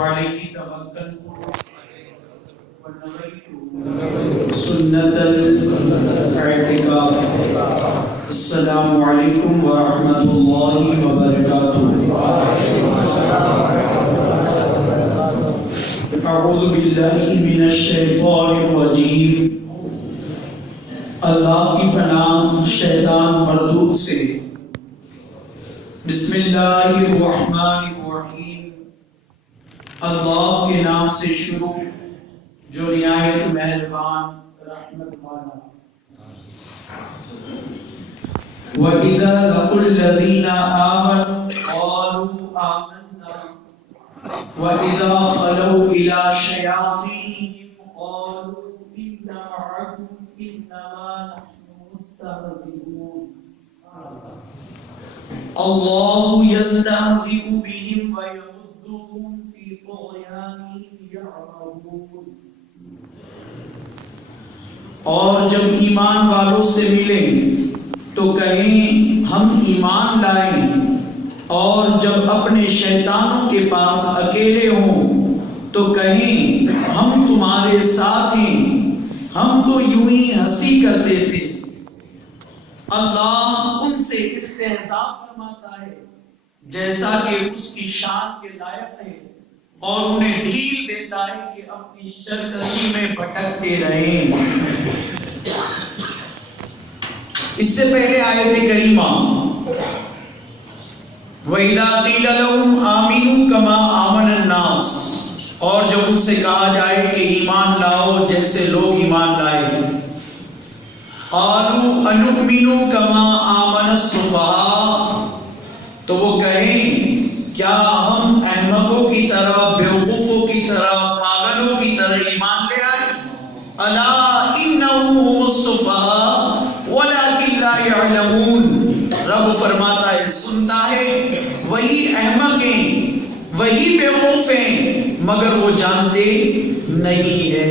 عليه توكلت ونويت سنة الاعتكاف. السلام عليكم ورحمة الله وبركاته. اعوذ باللہ من الشیطان الرجیم. اللہ کی پناہ شیطان مردود سے. بسم اللہ الرحمن الرحیم. اللہ کے نام سے شروع جو نہایت مہربان رحمت والا. وَإِذَا لَقُوا الَّذِينَ آمَنُوا قَالُوا آمَنَّا وَإِذَا خَلَوْا إِلَى شَيَاطِينِهِمْ قَالُوا إِنَّا مَعَكُمْ إِنَّمَا نَحْنُ مُسْتَهْزِئُونَ. اللَّهُ يَسْتَهْزِئُ بِهِمْ وَيَمُدُّهُمْ فِي طُغْيَانِهِمْ يَعْمَهُونَ. اور جب ایمان والوں سے ملیں تو کہیں ہم ایمان لائیں، اور جب اپنے شیطانوں کے پاس اکیلے ہوں تو کہیں ہم تمہارے ساتھ ہیں، ہم تو یوں ہی ہنسی کرتے تھے. اللہ ان سے استہزاء فرماتا ہے جیسا کہ اس کی شان کے لائق ہے، اور انہیں ڈھیل دیتا ہے کہ اپنی سرکشی میں بھٹکتے رہیں. اس سے پہلے آیت کریمہ وَإِذَا قِيلَ لَهُمْ آمِنُوا كَمَا آمَنَ النَّاسُ، اور جب ان سے کہا جائے کہ ایمان لاؤ جیسے لوگ ایمان لائے. قَالُوا أَنُؤْمِنُ كَمَا آمَنَ السُّفَهَاءُ، تو وہ کہیں کیا ہم احمقوں کی طرح، بیوقوفوں کی طرح، پاگلوں کی طرح ایمان لے آئے؟ أَلَا إِنَّهُمْ هُمُ السُّفَهَاءُ وَلَكِنْ لَا يَعْلَمُونَ. رب فرماتا ہے سنتا ہے وہی احمق ہیں، وہی بیوقوف ہیں، مگر وہ جانتے نہیں ہے.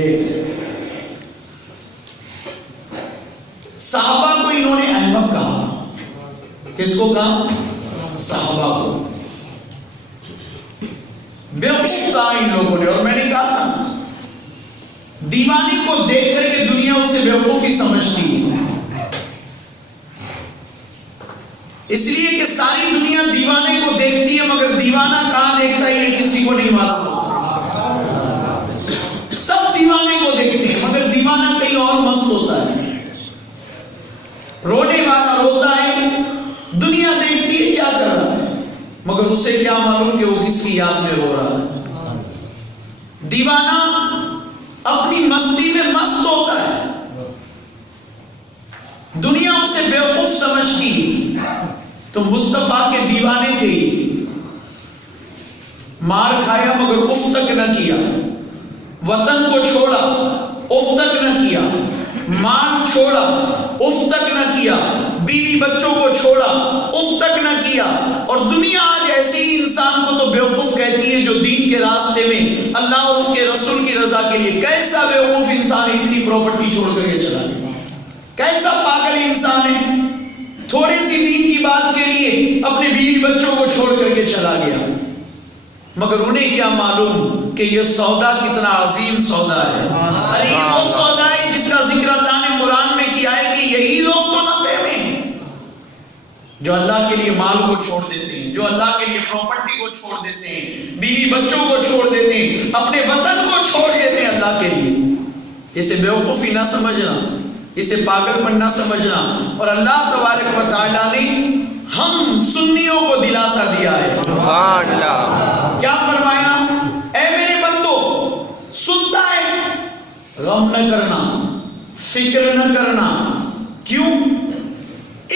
صحابہ کو انہوں نے احمق کہا. کس کو کہا؟ صحابہ کو. بیوقوف کہا ان لوگوں نے. اور میں نے کہا تھا دیوانے کو دیکھ کر کے دنیا اسے بیوقوفی سمجھتی ہے، اس لیے کہ ساری دنیا دیوانے کو دیکھتی ہے، مگر دیوانہ کہاں دیکھتا ہے یہ کسی کو نہیں معلوم ہوتا. سب دیوانے کو دیکھتے ہیں مگر دیوانہ کہیں اور مست ہوتا ہے. رونے والا روتا ہے، دنیا دیکھتی ہے کیا کر رہا ہے، مگر اسے کیا معلوم کہ وہ کس کی یاد میں رو رہا ہے. دیوانہ اپنی مستی میں مست ہوتا ہے، دنیا اسے بیوقوف سمجھتی. تو مصطفیٰ کے دیوانے تھے، مار کھایا مگر اف تک نہ کیا، وطن کو چھوڑا اف تک نہ کیا، مان چھوڑا اف تک نہ کیا، بیوی بچوں کو چھوڑا اف تک نہ کیا. اور دنیا آج ایسی انسان کو تو بیوقوف کہتی ہے جو دین کے راستے میں اللہ اور اس کے رسول کی رضا کے لیے. کیسا بیوقوف انسان اتنی پراپرٹی چھوڑ کر کے چلا گیا؟ کیسا پاگل انسان ہے تھوڑی سی دین کی بات کے لیے اپنے بیوی بچوں کو چھوڑ کر کے چلا گیا. مگر انہیں کیا معلوم کہ یہ سودا کتنا عظیم سودا ہے. ارے یہ وہ سودا ہے جس کا ذکر اللہ نے قرآن میں کیا ہے کہ یہی لوگ تو نفع میں ہیں جو اللہ کے لیے مال کو چھوڑ دیتے ہیں، جو اللہ کے لیے پراپرٹی کو چھوڑ دیتے ہیں، بیوی بچوں کو چھوڑ دیتے ہیں، اپنے وطن کو چھوڑ دیتے ہیں اللہ کے لیے. اسے بیوقوفی نہ سمجھنا، اسے پاگل پن نہ سمجھنا. اور اللہ تبارک و تعالیٰ نے ہم سنیوں کو دلاسا دیا ہے. سبحان اللہ. کیا فرمایا؟ اے میرے بندو سنتا ہے، غم نہ کرنا، فکر نہ کرنا. کیوں؟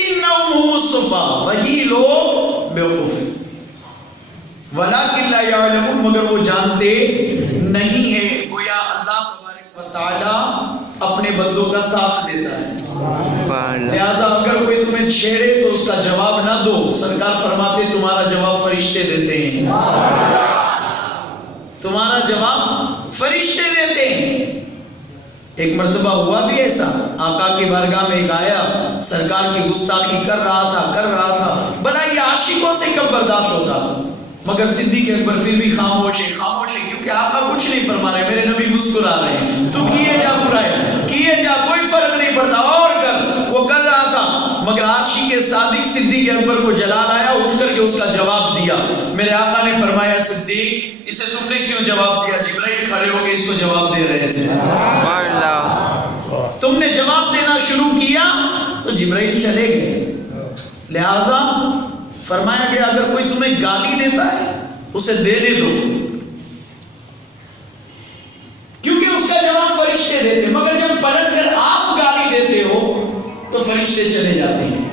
انہم ہم الصفا، وہی لوگ بیوقوف ہیں. ولیکن لا یعلمون، مگر وہ جانتے نہیں ہیں. گویا اللہ تبارک و تعالیٰ اپنے بندوں کا ساتھ دیتا ہے. لہذا اگر کوئی تمہیں چھیڑے تو اس کا جواب نہ دو. سرکار فرماتے تمہارا جواب فرشتے دیتے ہیں، تمہارا جواب فرشتے دیتے ہیں. ایک مرتبہ ہوا بھی ایسا، آقا کی بارگاہ میں ایک آیا، سرکار کی گستاخی کر رہا تھا. بھلا یہ عاشقوں سے کب برداشت ہوتا؟ مگر صدیق اکبر پھر بھی خاموش ہے. آقا کچھ نہیں فرما رہے, میرے نبی مسکرا رہے ہیں, تو کیے جا برائی, کیے جا, کوئی فرق نہیں پڑتا, اور کر. وہ کر رہا تھا, مگر عاشق صادق صدیق اکبر کو جلال آیا, اٹھ کر کے اس کا جواب دیا. میرے آقا نے فرمایا صدیق اسے تم نے کیوں جواب دیا؟ جبرائیل کھڑے ہو کے اس کو جواب دے رہے تھے. تم نے جواب دینا شروع کیا تو جبرائیل چلے گئے. لہذا فرمایا گیا اگر کوئی تمہیں گالی دیتا ہے اسے دینے دو, کیونکہ اس کا جواب فرشتے دیتے, مگر جب پلٹ کر آپ گالی دیتے ہو تو فرشتے چلے جاتے ہیں.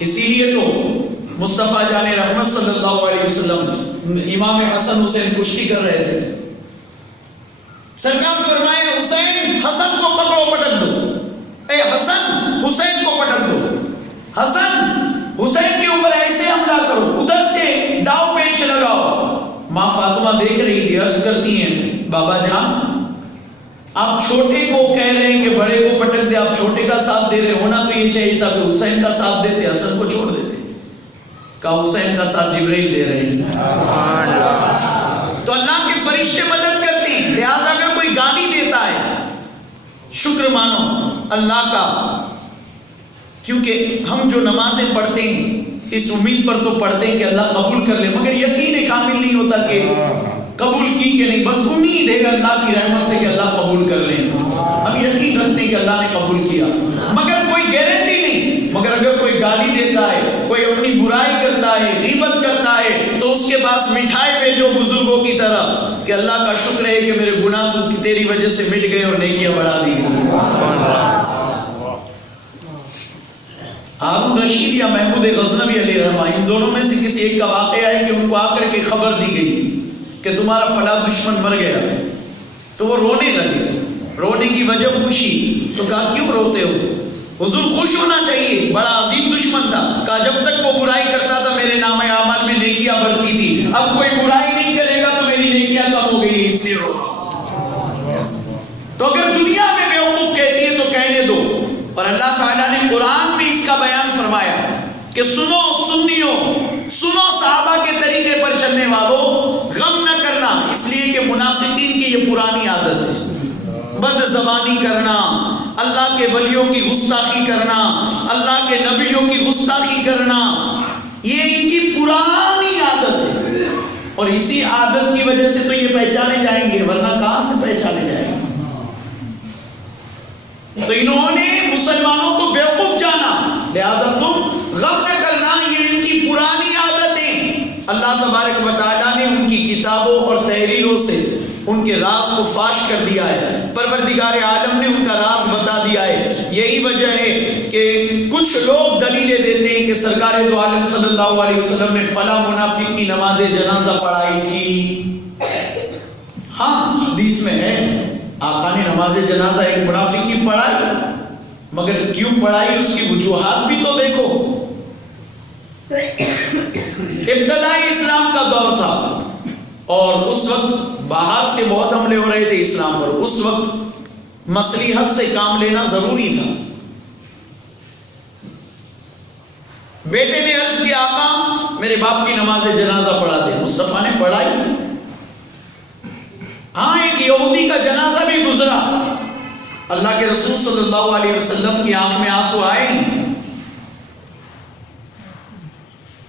اسی لیے تو مصطفیٰ جان رحمت صلی اللہ علیہ وسلم امام حسن حسین کشتی کر رہے تھے. سرکار فرمائے حسین حسن کو پکڑو پٹک دو, اے حسن حسین کو پٹک دو, حسن حسین کے اوپر ایسے حملہ کرو, ادھر سے داؤ پیچ لگاؤ. ماں فاطمہ دیکھ رہی تھی, عرض کرتی ہیں بابا جان آپ چھوٹے کو کہہ رہے ہیں کہ بڑے کو پٹک دے, آپ چھوٹے کا ساتھ دے رہے, ہونا تو یہ چاہیے تھا کہ حسین کا ساتھ دیتے, حسن کو چھوڑ دیتے. کہا حسین کا ساتھ جبرائیل دے رہے ہیں. تو اللہ کے فرشتے مدد کرتے ہیں. لہذا اگر کوئی گالی دیتا ہے شکر مانو اللہ کا, کیونکہ ہم جو نمازیں پڑھتے ہیں اس امید پر تو پڑھتے ہیں کہ اللہ قبول کر لے, مگر یقین کامل نہیں ہوتا کہ قبول کی کہ نہیں, بس امید ہے اللہ کی رحمت سے کہ اللہ قبول کر لیں. ہم یقین رکھتے ہیں کہ اللہ نے قبول کیا, مگر کوئی گارنٹی نہیں. مگر اگر کوئی گالی دیتا ہے, کوئی اپنی برائی کرتا ہے, غیبت کرتا ہے, تو اس کے پاس مٹھائی بھیجو بزرگوں کی طرح کہ اللہ کا شکر ہے کہ میرے گناہ تو تیری وجہ سے مٹ گئے اور نیکیاں بڑھا دی گئی. ہارون رشید یا محمود غزنوی علیہ رحمہ, ان دونوں میں سے کسی ایک کا واقعہ ہے کہ ان کو آ کر کے خبر دی گئی کہ تمہارا فلاں دشمن مر گیا. تو وہ رونے لگے, رونے کی وجہ پوچھی تو کہا کیوں روتے ہو؟ حضور خوش ہونا چاہیے, بڑا عظیم دشمن تھا. کہا جب تک وہ برائی کرتا تھا میرے نام اعمال میں نیکیاں بڑھتی تھی, اب کوئی برائی نہیں کرے گا تو میری نیکیاں کم ہو گئی, اس لیے رو. تو اگر دنیا میں بیوقوف کہتی ہے تو کہنے دو. اور اللہ تعالیٰ نے قرآن میں اس کا بیان فرمایا کہ سنو سنیو, سنو صحابہ کے طریقے پر چلنے والوں, غم نہ کرنا, اس لیے کہ منافقین کی یہ پرانی عادت ہے, بد زبانی کرنا, اللہ کے ولیوں کی گستاخی کرنا, اللہ کے نبیوں کی گستاخی کرنا, یہ ان کی پرانی عادت ہے. اور اسی عادت کی وجہ سے تو یہ پہچانے جائیں گے, ورنہ کہاں سے پہچانے جائیں گے. تو انہوں نے مسلمانوں کو بیوقوف جانا, لہذا تم غم نہ کرنا, یہ ان کی پرانی عادتیں. اللہ تبارک و تعالیٰ نے ان کی کتابوں اور تحریروں سے ان کے راز کو فاش کر دیا ہے, پروردگار عالم نے ان کا راز بتا دیا ہے. یہی وجہ ہے کہ کچھ لوگ دلیلیں دیتے ہیں کہ سرکار دو عالم صلی اللہ علیہ وسلم نے فلاں منافق کی نماز جنازہ پڑھائی تھی. ہاں حدیث میں ہے آقا نے نماز جنازہ ایک منافق کی پڑھائی, مگر کیوں پڑھائی اس کی وجوہات بھی تو دیکھو. ابتدائی اسلام کا دور تھا اور اس وقت باہر سے بہت حملے ہو رہے تھے اسلام پر. اس وقت مصلحت سے کام لینا ضروری تھا. بیٹے نے عرض کیا آقا میرے باپ کی نماز جنازہ پڑھا دے. مصطفیٰ نے پڑھائی. ہاں ایک یہودی کا جنازہ بھی گزرا, اللہ کے رسول صلی اللہ علیہ وسلم کی آنکھ میں آنسو آئے,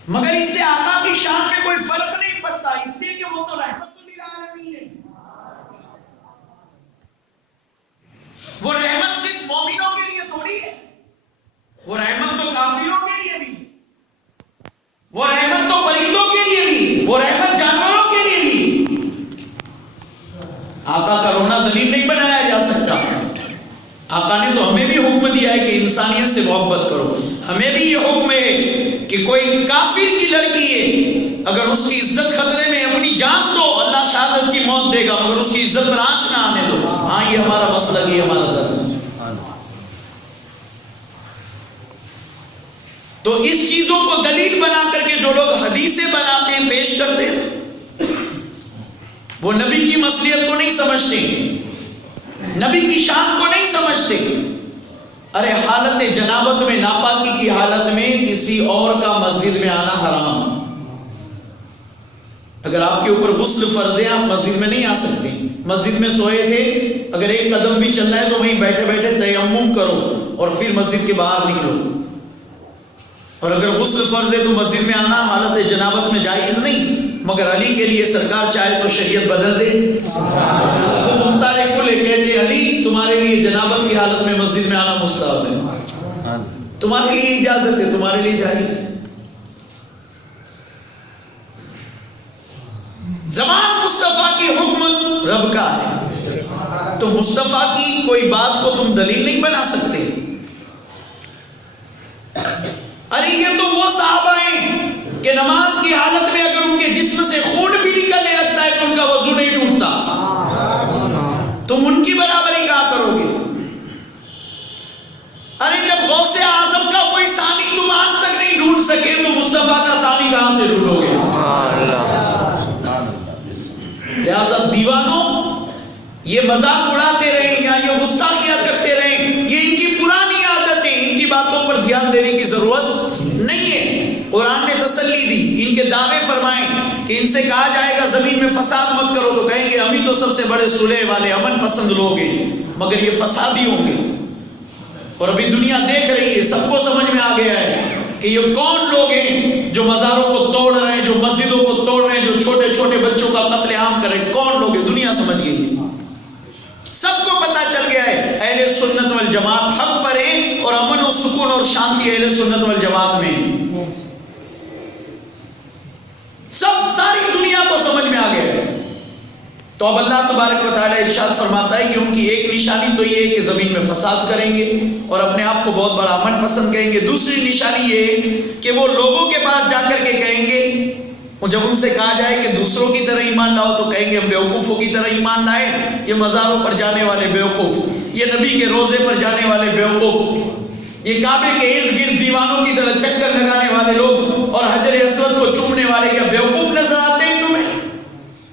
مگر اس سے آقا کی شان میں کوئی فرق نہیں پڑتا, اس لیے کہ وہ تو رحمت للعالمین ہے. وہ رحمت صرف مومنوں کے لیے تھوڑی ہے, وہ رحمت تو کافروں کے لیے بھی, وہ رحمت تو پرندوں کے لیے بھی, وہ رحمت جانوروں کے لیے بھی. آقا کا رونا دلیل نہیں بنایا جا سکتا. آقا نے تو ہمیں بھی حکم دیا ہے کہ انسانیت سے محبت کرو. ہمیں بھی یہ حکم ہے کہ کوئی کافر کی لڑکی ہے اگر اس کی عزت خطرے میں, اپنی جان دو, اللہ شہادت کی موت دے گا, مگر اس کی عزت پر آنچ نہ آنے دو. ہاں یہ ہمارا مسئلہ, یہ ہمارا درد. تو اس چیزوں کو دلیل بنا کر کے جو لوگ حدیثیں بناتے ہیں, پیش کرتے ہیں, وہ نبی کی مصلحت کو نہیں سمجھتے, نبی کی شان کو نہیں سمجھتے. ارے حالت جنابت میں, ناپاکی کی حالت میں کسی اور کا مسجد میں آنا حرام. اگر آپ کے اوپر غسل فرض ہے آپ مسجد میں نہیں آ سکتے، مسجد میں سوئے تھے، اگر ایک قدم بھی چلنا ہے تو وہیں بیٹھے بیٹھے تیمم کرو اور پھر مسجد کے باہر نکلو. اور اگر غسل فرض ہے تو مسجد میں آنا حالت جنابت میں جائز نہیں، مگر علی کے لیے سرکار چاہے تو شریعت بدل دے. وہ مختار کل کہتے علی تمہارے لیے جنابت کی حالت میں مسجد میں آنا مستحب ہے، تمہارے لیے اجازت ہے، تمہارے لیے جائز ہے. زبان مصطفیٰ کی حکم رب کا ہے، تو مصطفیٰ کی کوئی بات کو تم دلیل نہیں بنا سکتے. ارے یہ تو وہ صحابہ ہیں کہ نماز کی حالت میں اگر ان کے جسم سے خون بھی نکلنے لگتا ہے تو ان کا وضو نہیں ٹوٹتا، تم ان کی برابری کہاں کرو گے؟ ارے جب غوث اعظم کا کوئی ثانی تم آج تک نہیں ڈھونڈ سکے تو مصطفیٰ کا ثانی کہاں سے ڈھونڈو گے؟ لہذا دیوانوں یہ مذاق اڑاتے رہیں یا یہ گستاخیاں کرتے رہیں، یہ ان کی پرانی عادت ہے، ان کی باتوں پر دھیان دینے کی ضرورت نہیں ہے. قرآن نے تسلی دی، ان کے دعوے فرمائیں کہ ان سے کہا جائے گا زمین میں فساد مت کرو تو کہیں گے ہم ہی تو سب سے بڑے صلح والے امن پسند لوگ ہیں، مگر یہ فسادی ہوں گے. اور ابھی دنیا دیکھ رہی ہے، سب کو سمجھ میں آ گیا ہے کہ یہ کون لوگ ہیں جو مزاروں کو توڑ رہے ہیں، جو مسجدوں کو توڑ رہے ہیں، جو چھوٹے چھوٹے بچوں کا قتل عام کر رہے ہیں. کون لوگ ہیں؟ دنیا سمجھ گئی ہے، سب کو پتا چل گیا ہے. اہل سنت والجماعت حق پر ہیں اور امن و سکون اور شانتی اہل سنت والجماعت میں، سب ساری دنیا کو سمجھ میں آ گیا ہے. تو اب اللہ تبارک و تعالیٰ ارشاد فرماتا ہے کہ ان کی ایک نشانی تو یہ ہے کہ زمین میں فساد کریں گے اور اپنے آپ کو بہت بڑا امن پسند کہیں گے. دوسری نشانی یہ ہے کہ وہ لوگوں کے پاس جا کر کے کہیں گے، جب ان سے کہا جائے کہ دوسروں کی طرح ایمان لاؤ تو کہیں گے ہم بیوقوفوں کی طرح ایمان لائے. یہ مزاروں پر جانے والے بیوقوف، یہ نبی کے روزے پر جانے والے بیوقوف، یہ کعبے کے ارد گرد دیوانوں کی طرح چکر لگانے والے لوگ اور حجر اسود کو چومنے والے کیا بیوقوف نظر آتے ہیں تمہیں؟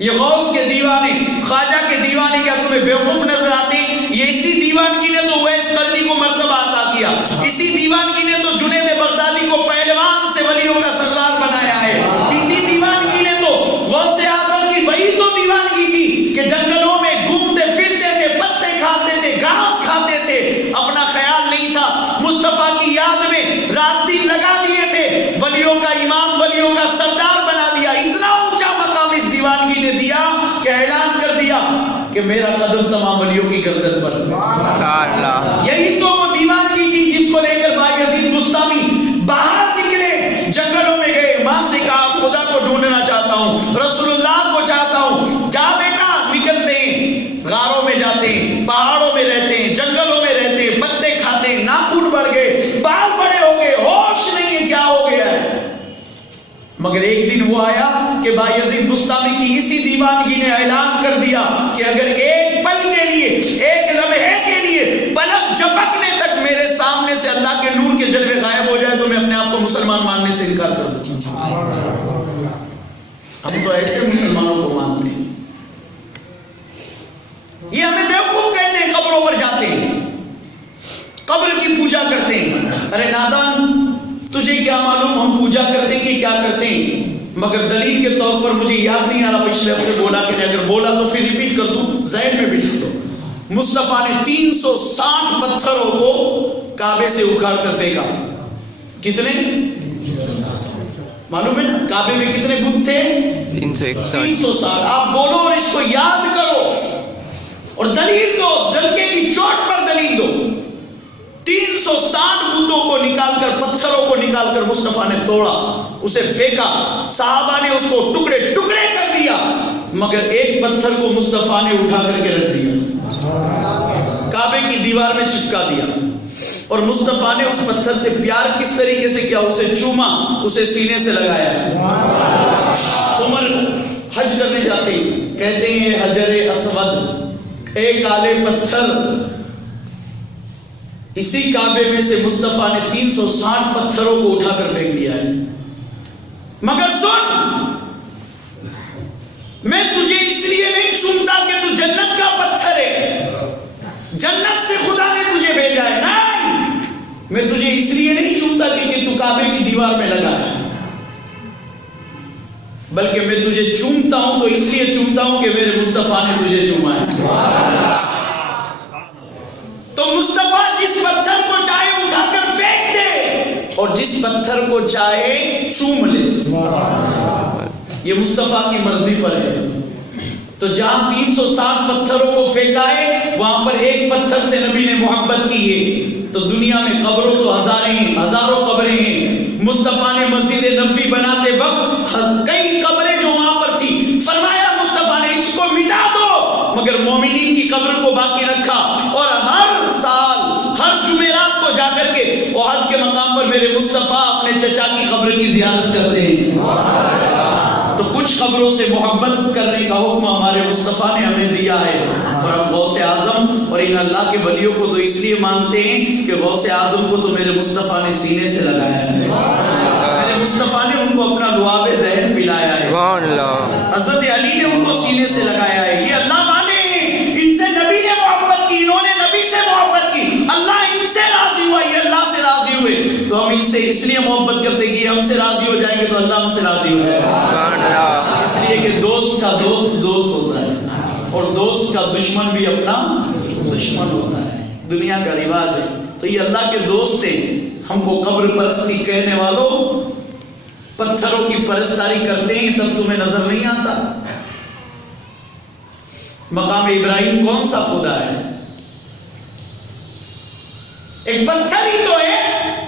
یہ غوث کے دیوانے، خواجہ کے دیوانے کیا تمہیں بیوقوف نظر آتے ہیں؟ یہ اسی دیوانگی نے تو اویس قرنی کو مرتبہ عطا کیا، اسی دیوانگی نے تو جنید بغدادی کو پہلوان سے ولیوں کا سردار بنایا ہے، اسی دیوانگی نے تو غوث اعظم کی وہی تو دیوانگی تھی کہ جنگلوں میں گھومتے پھرتے تھے، پتے کھاتے تھے، گھاس کھاتے تھے، اپنا خیال نہیں تھا. مصطفیٰ کی یاد میں رات دن لگا دیے تھے، ولیوں کا امام، ولیوں کا سردار بنا دیا. اتنا اونچا مقام اس دیوانگی نے دیا کہ اعلان کر دیا کہ میرا قدم تمام ولیوں کی گردن پر. یہی تو وہ دیوانگی تھی جس کو لے کر بایزید بستامی باہر نکلے، جنگلوں میں گئے، ماں سے کہا خدا کو ڈھونڈنا چاہتا ہوں، رسول اللہ کو چاہتا ہوں. جا بیٹا، نکلتے ہیں، غاروں میں جاتے ہیں، پہاڑوں میں رہتے ہیں، جنگلوں میں رہتے ہیں، پتے کھاتے ہیں، ناخن بڑھ گئے، بال بڑے ہو گئے، ہوش نہیں ہے کیا ہو گیا ہے. مگر ایک دن وہ آیا کہ بایزید بستامی کی اسی دیوانگی نے اعلان کر دیا کہ اگر ایک پل کے لیے، ایک لمحے کے لیے، پلک جھپکنے تک میرے سامنے سے اللہ کے نور کے جلوے غائب ہو جائے تو میں اپنے آپ کو مسلمان ماننے سے انکار کر دوں. ہم تو ایسے مسلمانوں کو مانتے ہیں، یہ ہمیں بیوقوف کہتے ہیں. قبروں پر جاتے ہیں، قبر کی پوجا کرتے ہیں. ارے نادان، تجھے کیا معلوم ہم پوجا کرتے ہیں کہ کیا کرتے ہیں؟ مگر دلیل کے طور پر مجھے یاد نہیں آ رہا پچھلے ہفتے بولا کہ اگر بولا تو پھر ریپیٹ کر دوں، ذہن میں بٹھا لو. مصطفیٰ نے 360 پتھروں کو کعبے سے اکھاڑ کر پھینکا. کتنے معلوم ہے نا؟ کعبے میں کتنے بت تھے؟ 360. آپ بولو اور اس کو یاد کرو اور دلیل دو، دلکے کی چوٹ پر دلیل دو. 360 بتوں کو نکال کر، پتھروں کو نکال کر مصطفیٰ نے توڑا، اسے پھینکا. صحابہ نے اس کو ٹکڑے ٹکڑے کر دیا، مگر ایک پتھر کو مصطفیٰ نے اٹھا کر کے رکھ دیا، کعبے کی دیوار میں چپکا دیا. اور مصطفیٰ نے اس پتھر سے پیار کس طریقے سے کیا؟ اسے چوما، اسے سینے سے لگایا. عمر حج کرنے جاتے کہتے ہیں یہ حجر اسود، ایک کالے پتھر، اسی کعبے میں سے مصطفیٰ نے 360 پتھروں کو اٹھا کر پھینک دیا ہے. مگر سن، میں تجھے اس لیے نہیں چومتا کہ تو جنت کا پتھر ہے، جنت سے خدا نے تجھے بھیجا ہے. نہیں، میں تجھے اس لیے نہیں چومتا کہ تو کعبے کی دیوار میں لگا ہے. بلکہ میں تجھے چومتا ہوں تو اس لیے چومتا ہوں کہ میرے مصطفیٰ نے تجھے چوما ہے. تو مصطفیٰ جس پتھر کو چاہے اٹھا کر پھینک دے اور جس پتھر کو چاہے چوم لے. یہ مصطفیٰ کی مرضی پر ہے. تو جہاں 360 پتھروں کو پھینکا ہے وہاں پر ایک پتھر سے نبی نے محبت کی ہے. تو دنیا میں قبروں تو ہزاروں قبریں ہیں. مصطفیٰ نے مسجد نبوی بناتے وقت کئی قبریں جو وہاں پر تھی فرمایا مصطفیٰ نے اس کو مٹا دو مگر مومنین کی قبر کو باقی رکھا. اور ہر سال ہر جمعرات کو جا کر کے احد کے مقام پر میرے مصطفیٰ اپنے چچا کی قبر کی زیارت کرتے ہیں. تو کچھ قبروں سے محبت کرنے کا حکم ہمارے مصطفیٰ نے ہمیں دیا ہے. اور ہم غوث اعظم اور ان اللہ کے ولیوں کو تو اس لیے مانتے ہیں کہ غوث اعظم کو تو میرے مصطفیٰ نے سینے سے لگایا ہے. میرے مصطفیٰ نے ان کو اپنا لعاب ذہن پلایا ہے. حضرت علی نے ان کو سینے سے لگایا ہے. یہ اللہ والے ہیں. ان سے نبی نے محبت کی, انہوں نے نبی سے محبت کی. اللہ ان سے راضی ہوا, یہ اللہ سے راضی ہوئے. تو ہم ان سے اس لیے محبت کرتے کہ ہم سے راضی ہو جائیں گے تو اللہ ہم سے راضی ہو جائے گا. اس لیے کہ دوست کا دوست دوست ہوتا ہے اور دوست کا دشمن بھی اپنا دشمن ہوتا ہے. دنیا کا رواج ہے. تو یہ اللہ کے دوست ہیں. ہم کو قبر پرستی کہنے والوں پتھروں کی پرستاری کرتے ہیں تب تمہیں نظر نہیں آتا. مقام ابراہیم کون سا خدا ہے؟ ایک پتھر ہی تو ہے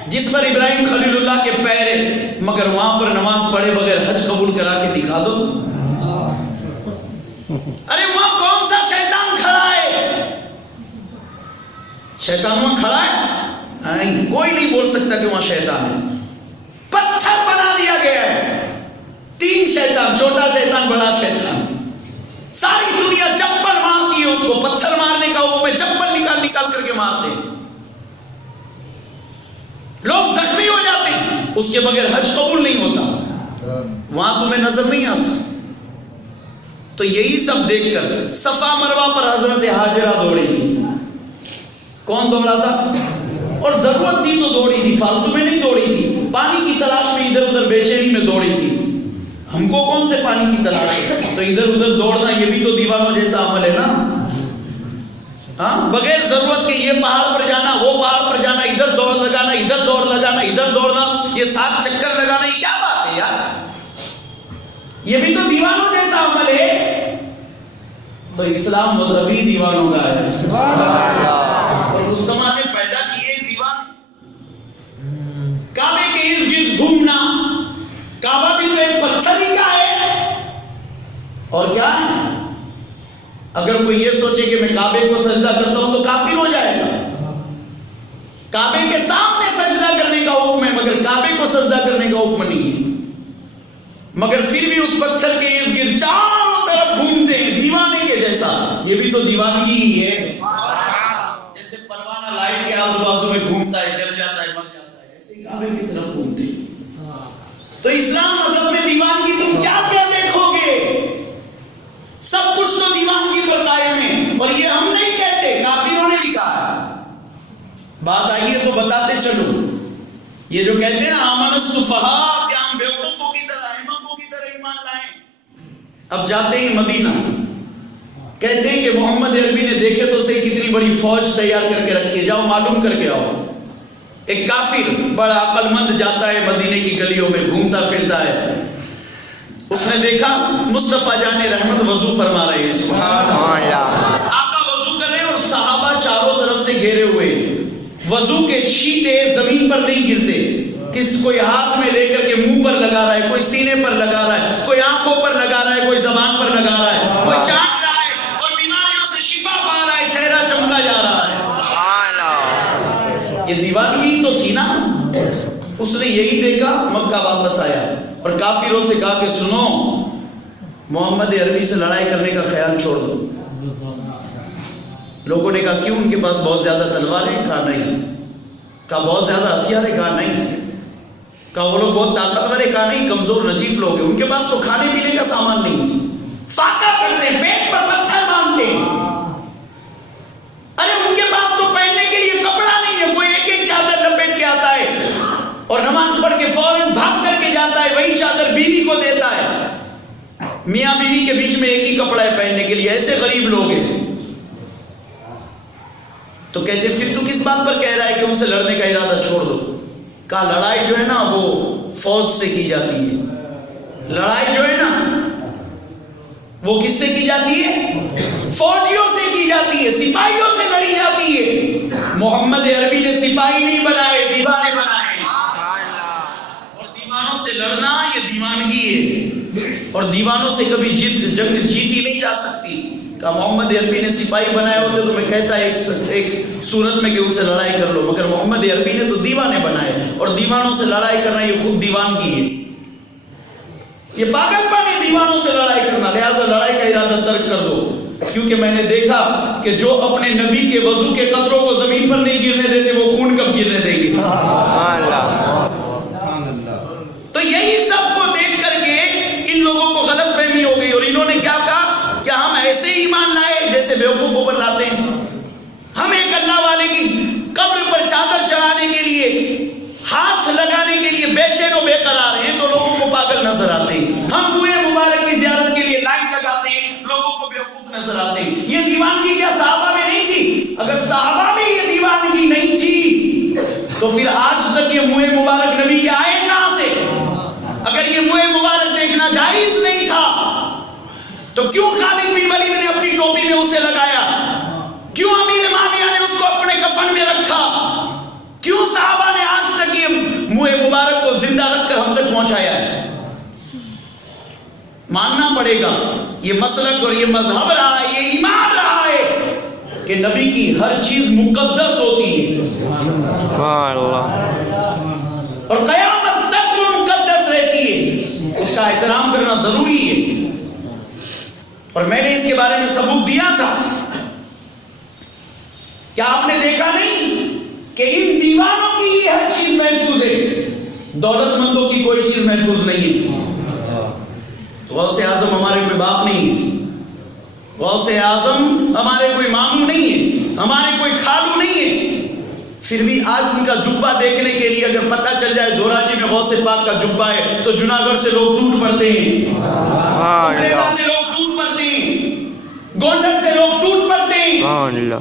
جس پر ابراہیم خلیل اللہ کے پیر ہے. مگر وہاں پر نماز پڑھے بغیر حج قبول کرا کے دکھا دو. ارے وہاں کون سا شیطان کھڑا ہے؟ شیطان وہاں کھڑا ہے؟ کوئی نہیں بول سکتا کہ وہاں شیطان ہے. پتھر بنا دیا گیا ہے. 3 شیطان, چھوٹا شیطان, بڑا شیطان. ساری دنیا چپل مارتی ہے اس کو. پتھر مارنے کا حکم ہے, چپل نکال نکال کر کے مارتے ہیں. لوگ زخمی ہو جاتے ہیں, اس کے بغیر حج قبول نہیں ہوتا. وہاں تمہیں نظر نہیں آتا. تو یہی سب دیکھ کر صفا مروہ پر حضرت ہاجرہ دوڑی تھی. کون دوڑا تھا؟ اور ضرورت تھی تو دوڑی تھی, فالتو میں نہیں دوڑی تھی. پانی کی تلاش میں ادھر ادھر بے چینی میں دوڑی تھی. ہم کو کون سے پانی کی تلاش ہے؟ تو ادھر ادھر دوڑنا یہ بھی تو دیوانوں جیسا عمل ہے نا. ہاں, بغیر ضرورت کے یہ پہاڑ پر جانا, وہ پہاڑ پر جانا, ادھر دوڑ لگانا, ادھر دوڑ لگانا, ادھر دوڑنا, یہ 7 چکر لگانا, یہ کیا بات ہے یار؟ یہ بھی تو دیوانوں جیسا عمل ہے. تو اسلام مذہبی دیوانوں کا ہے. اور مصطفیٰ نے پیدا کیے دیوان. کعبے کے ارد گرد گھومنا, کعبہ بھی تو ایک پتھر ہی کا ہے. اور کیا ہے؟ اگر کوئی یہ سوچے کہ میں کعبے کو سجدہ کرتا ہوں تو کافر ہو جائے گا. کعبے کے سامنے سجدہ کرنے کا حکم ہے مگر کعبے کو سجدہ کرنے کا حکم نہیں ہے. مگر پھر بھی اس پتھر کے ارد گرد چاروں طرف گھومتے ہیں دیوانے کے جیسا. یہ بھی تو دیوانگی ہی ہے. جیسے پروانہ لائٹ کے آزو بازو میں گھومتا ہے, جل جاتا ہے, مر جاتا ہے, ایسے کعبے کی طرف گھومتے ہیں. تو اسلام مذہب میں دیوانگی تم کیا کیا دیکھو گے؟ سب کچھ تو دیوانگی پر قائم ہے. اور یہ ہم نہیں کہتے, کافروں نے بھی کہا. بات آئیے تو بتاتے چلو. یہ جو کہتے ہیں نا آمن السفہاء, کیا ہم بیوقوفوں کی طرح, احمقوں کی طرح ایمان لائیں. اب جاتے ہیں مدینہ, کہتے ہیں کہ محمد عربی نے دیکھے تو صحیح کتنی بڑی فوج تیار کر کے رکھی ہے, جاؤ معلوم کر کے آؤ. ایک کافر بڑا عقل مند جاتا ہے مدینے کی گلیوں میں, گھومتا پھرتا ہے. اس نے دیکھا مصطفیٰ جان رحمت وضو فرما رہے ہیں. سبحان اللہ. آقا وضو کر رہے ہیں اور صحابہ چاروں طرف سے گھیرے ہوئے. وضو کے چھینٹے زمین پر نہیں گرتے. کوئی ہاتھ میں لے کر کے منہ پر لگا رہا ہے, کوئی سینے پر لگا رہا ہے, کوئی آنکھوں پر لگا رہا ہے, کوئی زبان پر لگا رہا ہے, کوئی چاٹ رہا ہے اور بیماریوں سے شفا پا رہا ہے, چہرہ چمکا جا رہا ہے. یہ دیوانگی تو تھی نا. اس نے یہی دیکھا, مکہ واپس آیا اور کافروں سے کہا کہ سنو, محمد عربی سے لڑائی کرنے کا خیال چھوڑ دو. لوگوں نے کہا کیوں, ان کے پاس بہت زیادہ تلواریں ہیں؟ کہا نہیں. کہا بہت زیادہ ہتھیار ہے؟ کہا نہیں. کہا وہ لوگ بہت طاقتور ہے؟ کہا نہیں, کمزور نجیف لوگ ہیں, ان کے پاس تو کھانے پینے کا سامان نہیں. فاقہ کرتے, پیٹ پر پتھر باندھتے. ارے ان کے پاس تو پہننے کے لیے کپڑا نہیں ہے, کوئی ایک ایک چادر لپیٹ کے آتا ہے اور نماز پڑھ کے فوراً بھاگ کر کے جاتا ہے, وہی چادر بیوی کو دیتا ہے. میاں بیوی کے بیچ میں ایک ہی کپڑا ہے پہننے کے لیے، ایسے غریب لوگ ہیں. تو کہتے ہیں پھر تو کس بات پر کہہ رہا ہے کہ ان سے لڑنے کا ارادہ چھوڑ دو؟ کہا لڑائی جو ہے نا وہ فوج سے کی جاتی ہے. لڑائی جو ہے نا وہ کس سے کی جاتی ہے؟ فوجیوں سے کی جاتی ہے، سپاہیوں سے لڑی جاتی ہے. محمد عربی نے سپاہی نہیں بنائے، دیوانے بنائے. اور دیوانوں سے لڑنا یہ دیوانگی ہے، اور دیوانوں سے کبھی جنگ جیتی نہیں جا سکتی. کہ محمد عربی نے سپاہی بنائے ہوتے تو میں کہتا ایک صورت میں کہ ان سے لڑائی کر لو، مگر محمد عربی نے تو دیوانے بنائے، اور دیوانوں سے لڑائی کرنا یہ خود دیوانگی ہے، یہ پاگل پن ہے دیوانوں سے لڑائی کرنا. لہذا لڑائی کا ارادہ ترک کر دو، کیونکہ میں نے دیکھا کہ جو اپنے نبی کے وضو کے قطروں کو زمین پر نہیں گرنے دیتے وہ خون کب گرنے دیں گے. تو یہی سب کو دیکھ کر کے ان لوگوں کو غلط فہمی ہو گئی، اور انہوں نے کیا کہا کہ ہم ایسے ہی ایمان لائے جیسے بیوقوفوں پر لاتے ہیں. ہم ایک اللہ والے کی قبر پر چادر چڑھانے کے لیے، ہاتھ لگانے کے لیے بے چین و بے قرار ہیں تو لوگوں کو پاگل نظر آتے ہیں. ہم موئے مبارک کی زیارت کے لیے لائن لگاتے ہیں، لوگوں کو بیوقوف نظر آتے ہیں. یہ دیوانگی کیا صحابہ میں نہیں تھی؟ اگر صحابہ میں یہ دیوانگی نہیں تھی تو پھر آج تک یہ موئے مبارک نبی کے آئے کہاں سے؟ اگر یہ موئے مبارک دیکھنا جائز نہیں تھا تو کیوں خالد بن ولید نے اپنی ٹوپی میں اسے لگایا؟ کیوں امیر معاویہ نے اس کو اپنے کفن میں رکھا؟ کیوں صحابہ نے آج تک یہ موئے مبارک کو زندہ رکھ کر ہم تک پہنچایا ہے؟ ماننا پڑے گا یہ مسلک اور یہ مذہب رہا ہے، یہ ایمان رہا ہے کہ نبی کی ہر چیز مقدس ہوتی ہے اور قیامت تک وہ مقدس رہتی ہے، اس کا احترام کرنا ضروری ہے. اور میں نے اس کے بارے میں ثبوت دیا تھا. کیا آپ نے دیکھا نہیں کہ ان دیوانوں کی ہی ہر چیز محفوظ ہے، دولت مندوں کی کوئی چیز محفوظ نہیں ہے. غوث اعظم ہمارے کوئی باپ نہیں ہے، غوث اعظم ہمارے کوئی ماموں نہیں ہے، ہمارے کوئی خالو نہیں ہے. پھر بھی آج ان کا جبہ دیکھنے کے لیے اگر پتہ چل جائے دھوراجی میں غوث پاک کا جبہ ہے تو جناگڑھ سے لوگ ٹوٹ پڑتے ہیں، سے لوگ ٹوٹ پڑتے ہیں، گونڈر سے لوگ ٹوٹ پڑتے ہیں.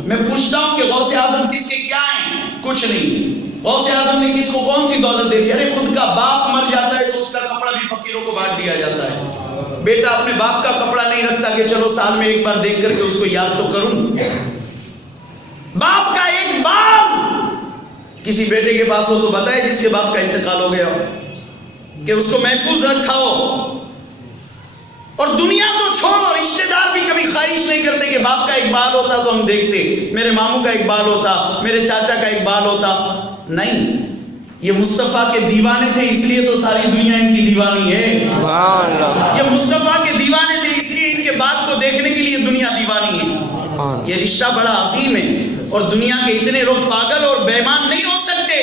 میں پوچھتا ہوں کہ غوث اعظم کس کے کیا ہیں؟ کچھ نہیں. غوث اعظم نے کس کو کون سی دولت دے دی؟ ارے خود کا باپ مر جاتا ہے تو اس کا کپڑا بھی فقیروں کو بانٹ دیا جاتا ہے. بیٹا اپنے باپ کا کپڑا نہیں رکھتا کہ چلو سال میں ایک بار دیکھ کر کے اس کو یاد تو کروں. باپ کا ایک بال کسی بیٹے کے پاس ہو تو بتائے جس کے باپ کا انتقال ہو گیا ہو کہ اس کو محفوظ رکھا ہو. اور دنیا تو چھوڑو، رشتہ دار بھی کبھی خواہش نہیں کرتے کہ باپ کا ایک بال ہوتا تو ہم دیکھتے، میرے ماموں کا ایک بال ہوتا، میرے چاچا کا ایک بال ہوتا. نہیں، یہ مصطفیٰ کے دیوانے تھے اس لیے تو ساری دنیا ان کی دیوانی ہے. یہ مصطفیٰ کے دیوانے تھے اس لیے ان کے بات کو دیکھنے کے لیے دنیا دیوانی ہے. یہ رشتہ بڑا عظیم ہے اور دنیا کے اتنے لوگ پاگل اور بے ایمان نہیں ہو سکتے.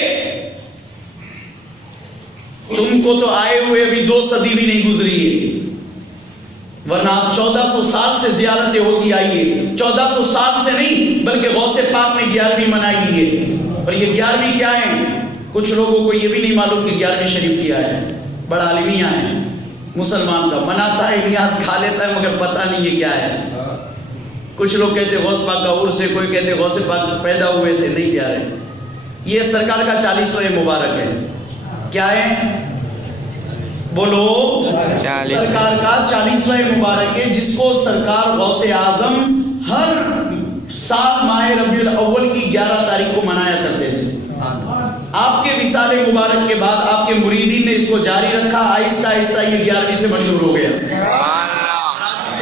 تم کو تو آئے ہوئے ابھی 2 صدی بھی نہیں گزری ہے، ورنہ 1400 سال سے زیارتیں ہوتی آئی ہے. 1400 سال سے نہیں بلکہ غوث پاک نے 11ویں منائی ہے. اور یہ 11ویں کیا ہے؟ کچھ لوگوں کو یہ بھی نہیں معلوم کہ 11ویں شریف کیا ہے. بڑا عالمیہ ہے مسلمان کا، مناتا ہے، نیاز کھا لیتا ہے مگر پتہ نہیں یہ کیا ہے. کچھ لوگ کہتے غوث پاک کا عرس ہے، کوئی کہتے غوث پاک پیدا ہوئے تھے. نہیں پیارے، یہ سرکار کا 40واں مبارک ہے. کیا ہے؟ بولو. سرکار کا 40واں مبارک ہے جس کو سرکار غوث اعظم ہر سال ماہ ربیع الاول کی 11 تاریخ کو منایا کرتے تھے. آپ کے وصال مبارک کے بعد آپ کے مریدین نے اس کو جاری رکھا، آہستہ آہستہ یہ 11ویں سے مشہور ہو گیا.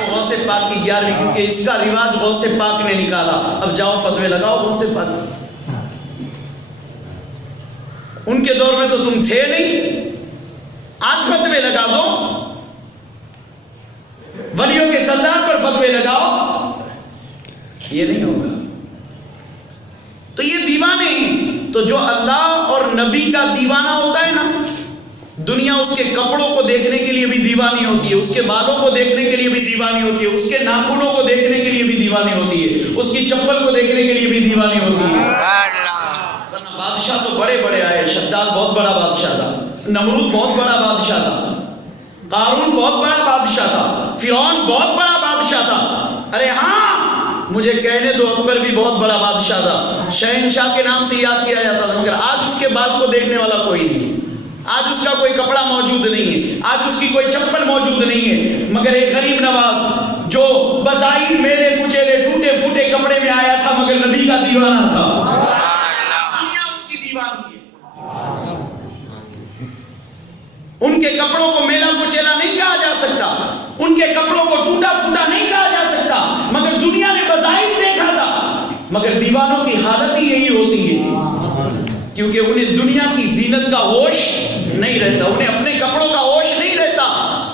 غوث پاک کی 11ویں، کیونکہ اس کا رواج غوث پاک نے نکالا. اب جاؤ فتوے لگاؤ غوث پاک. ان کے دور میں تو تم تھے نہیں، آج فتوے لگا دو، ولیوں کے سردار پر فتوے لگاؤ. یہ نہیں ہوگا. تو یہ دیوانے ہیں. تو جو اللہ اور نبی کا دیوانہ ہوتا ہے نا، دنیا اس کے کپڑوں کو دیکھنے کے لیے بھی دیوانی ہوتی ہے، اس کے بالوں کو دیکھنے کے لیے بھی دیوانی ہوتی ہے، اس کے ناخنوں کو دیکھنے کے لیے بھی دیوانی ہوتی ہے، اس کی چپل کو دیکھنے کے لیے بھی دیوانی ہوتی ہے. بادشاہ تو بڑے بڑے آئے، شداد بہت بڑا بادشاہ تھا، نمرود بہت بڑا بادشاہ تھا، قارون بہت بڑا بادشاہ تھا، فرعون بہت بڑا بادشاہ تھا، ارے ہاں مجھے کہنے دو اکبر بھی بہت بڑا بادشاہ تھا، شہنشاہ کے نام سے یاد کیا جاتا تھا، مگر آج اس کے بعد کو دیکھنے والا کوئی نہیں ہے، آج اس کا کوئی کپڑا موجود نہیں ہے، آج اس کی کوئی چپل موجود نہیں ہے، مگر ایک غریب نواز جو بظاہر میلے کچیلے ٹوٹے پھوٹے کپڑے میں آیا تھا مگر نبی کا دیوانہ تھا، دنیا اس کی دیوانی ہے۔ ان کے کپڑوں کو میلا کچیلا نہیں کہا جا سکتا، ان کے کپڑوں کو ٹوٹا پھوٹا نہیں کہا جا سکتا، مگر دنیا نے بظاہر دیکھا تھا، مگر دیوانوں کی حالت ہی یہی ہوتی ہے، کیونکہ انہیں دنیا کی زینت کا ہوش نہیں رہتا، انہیں اپنے کپڑوں کا ہوش نہیں رہتا،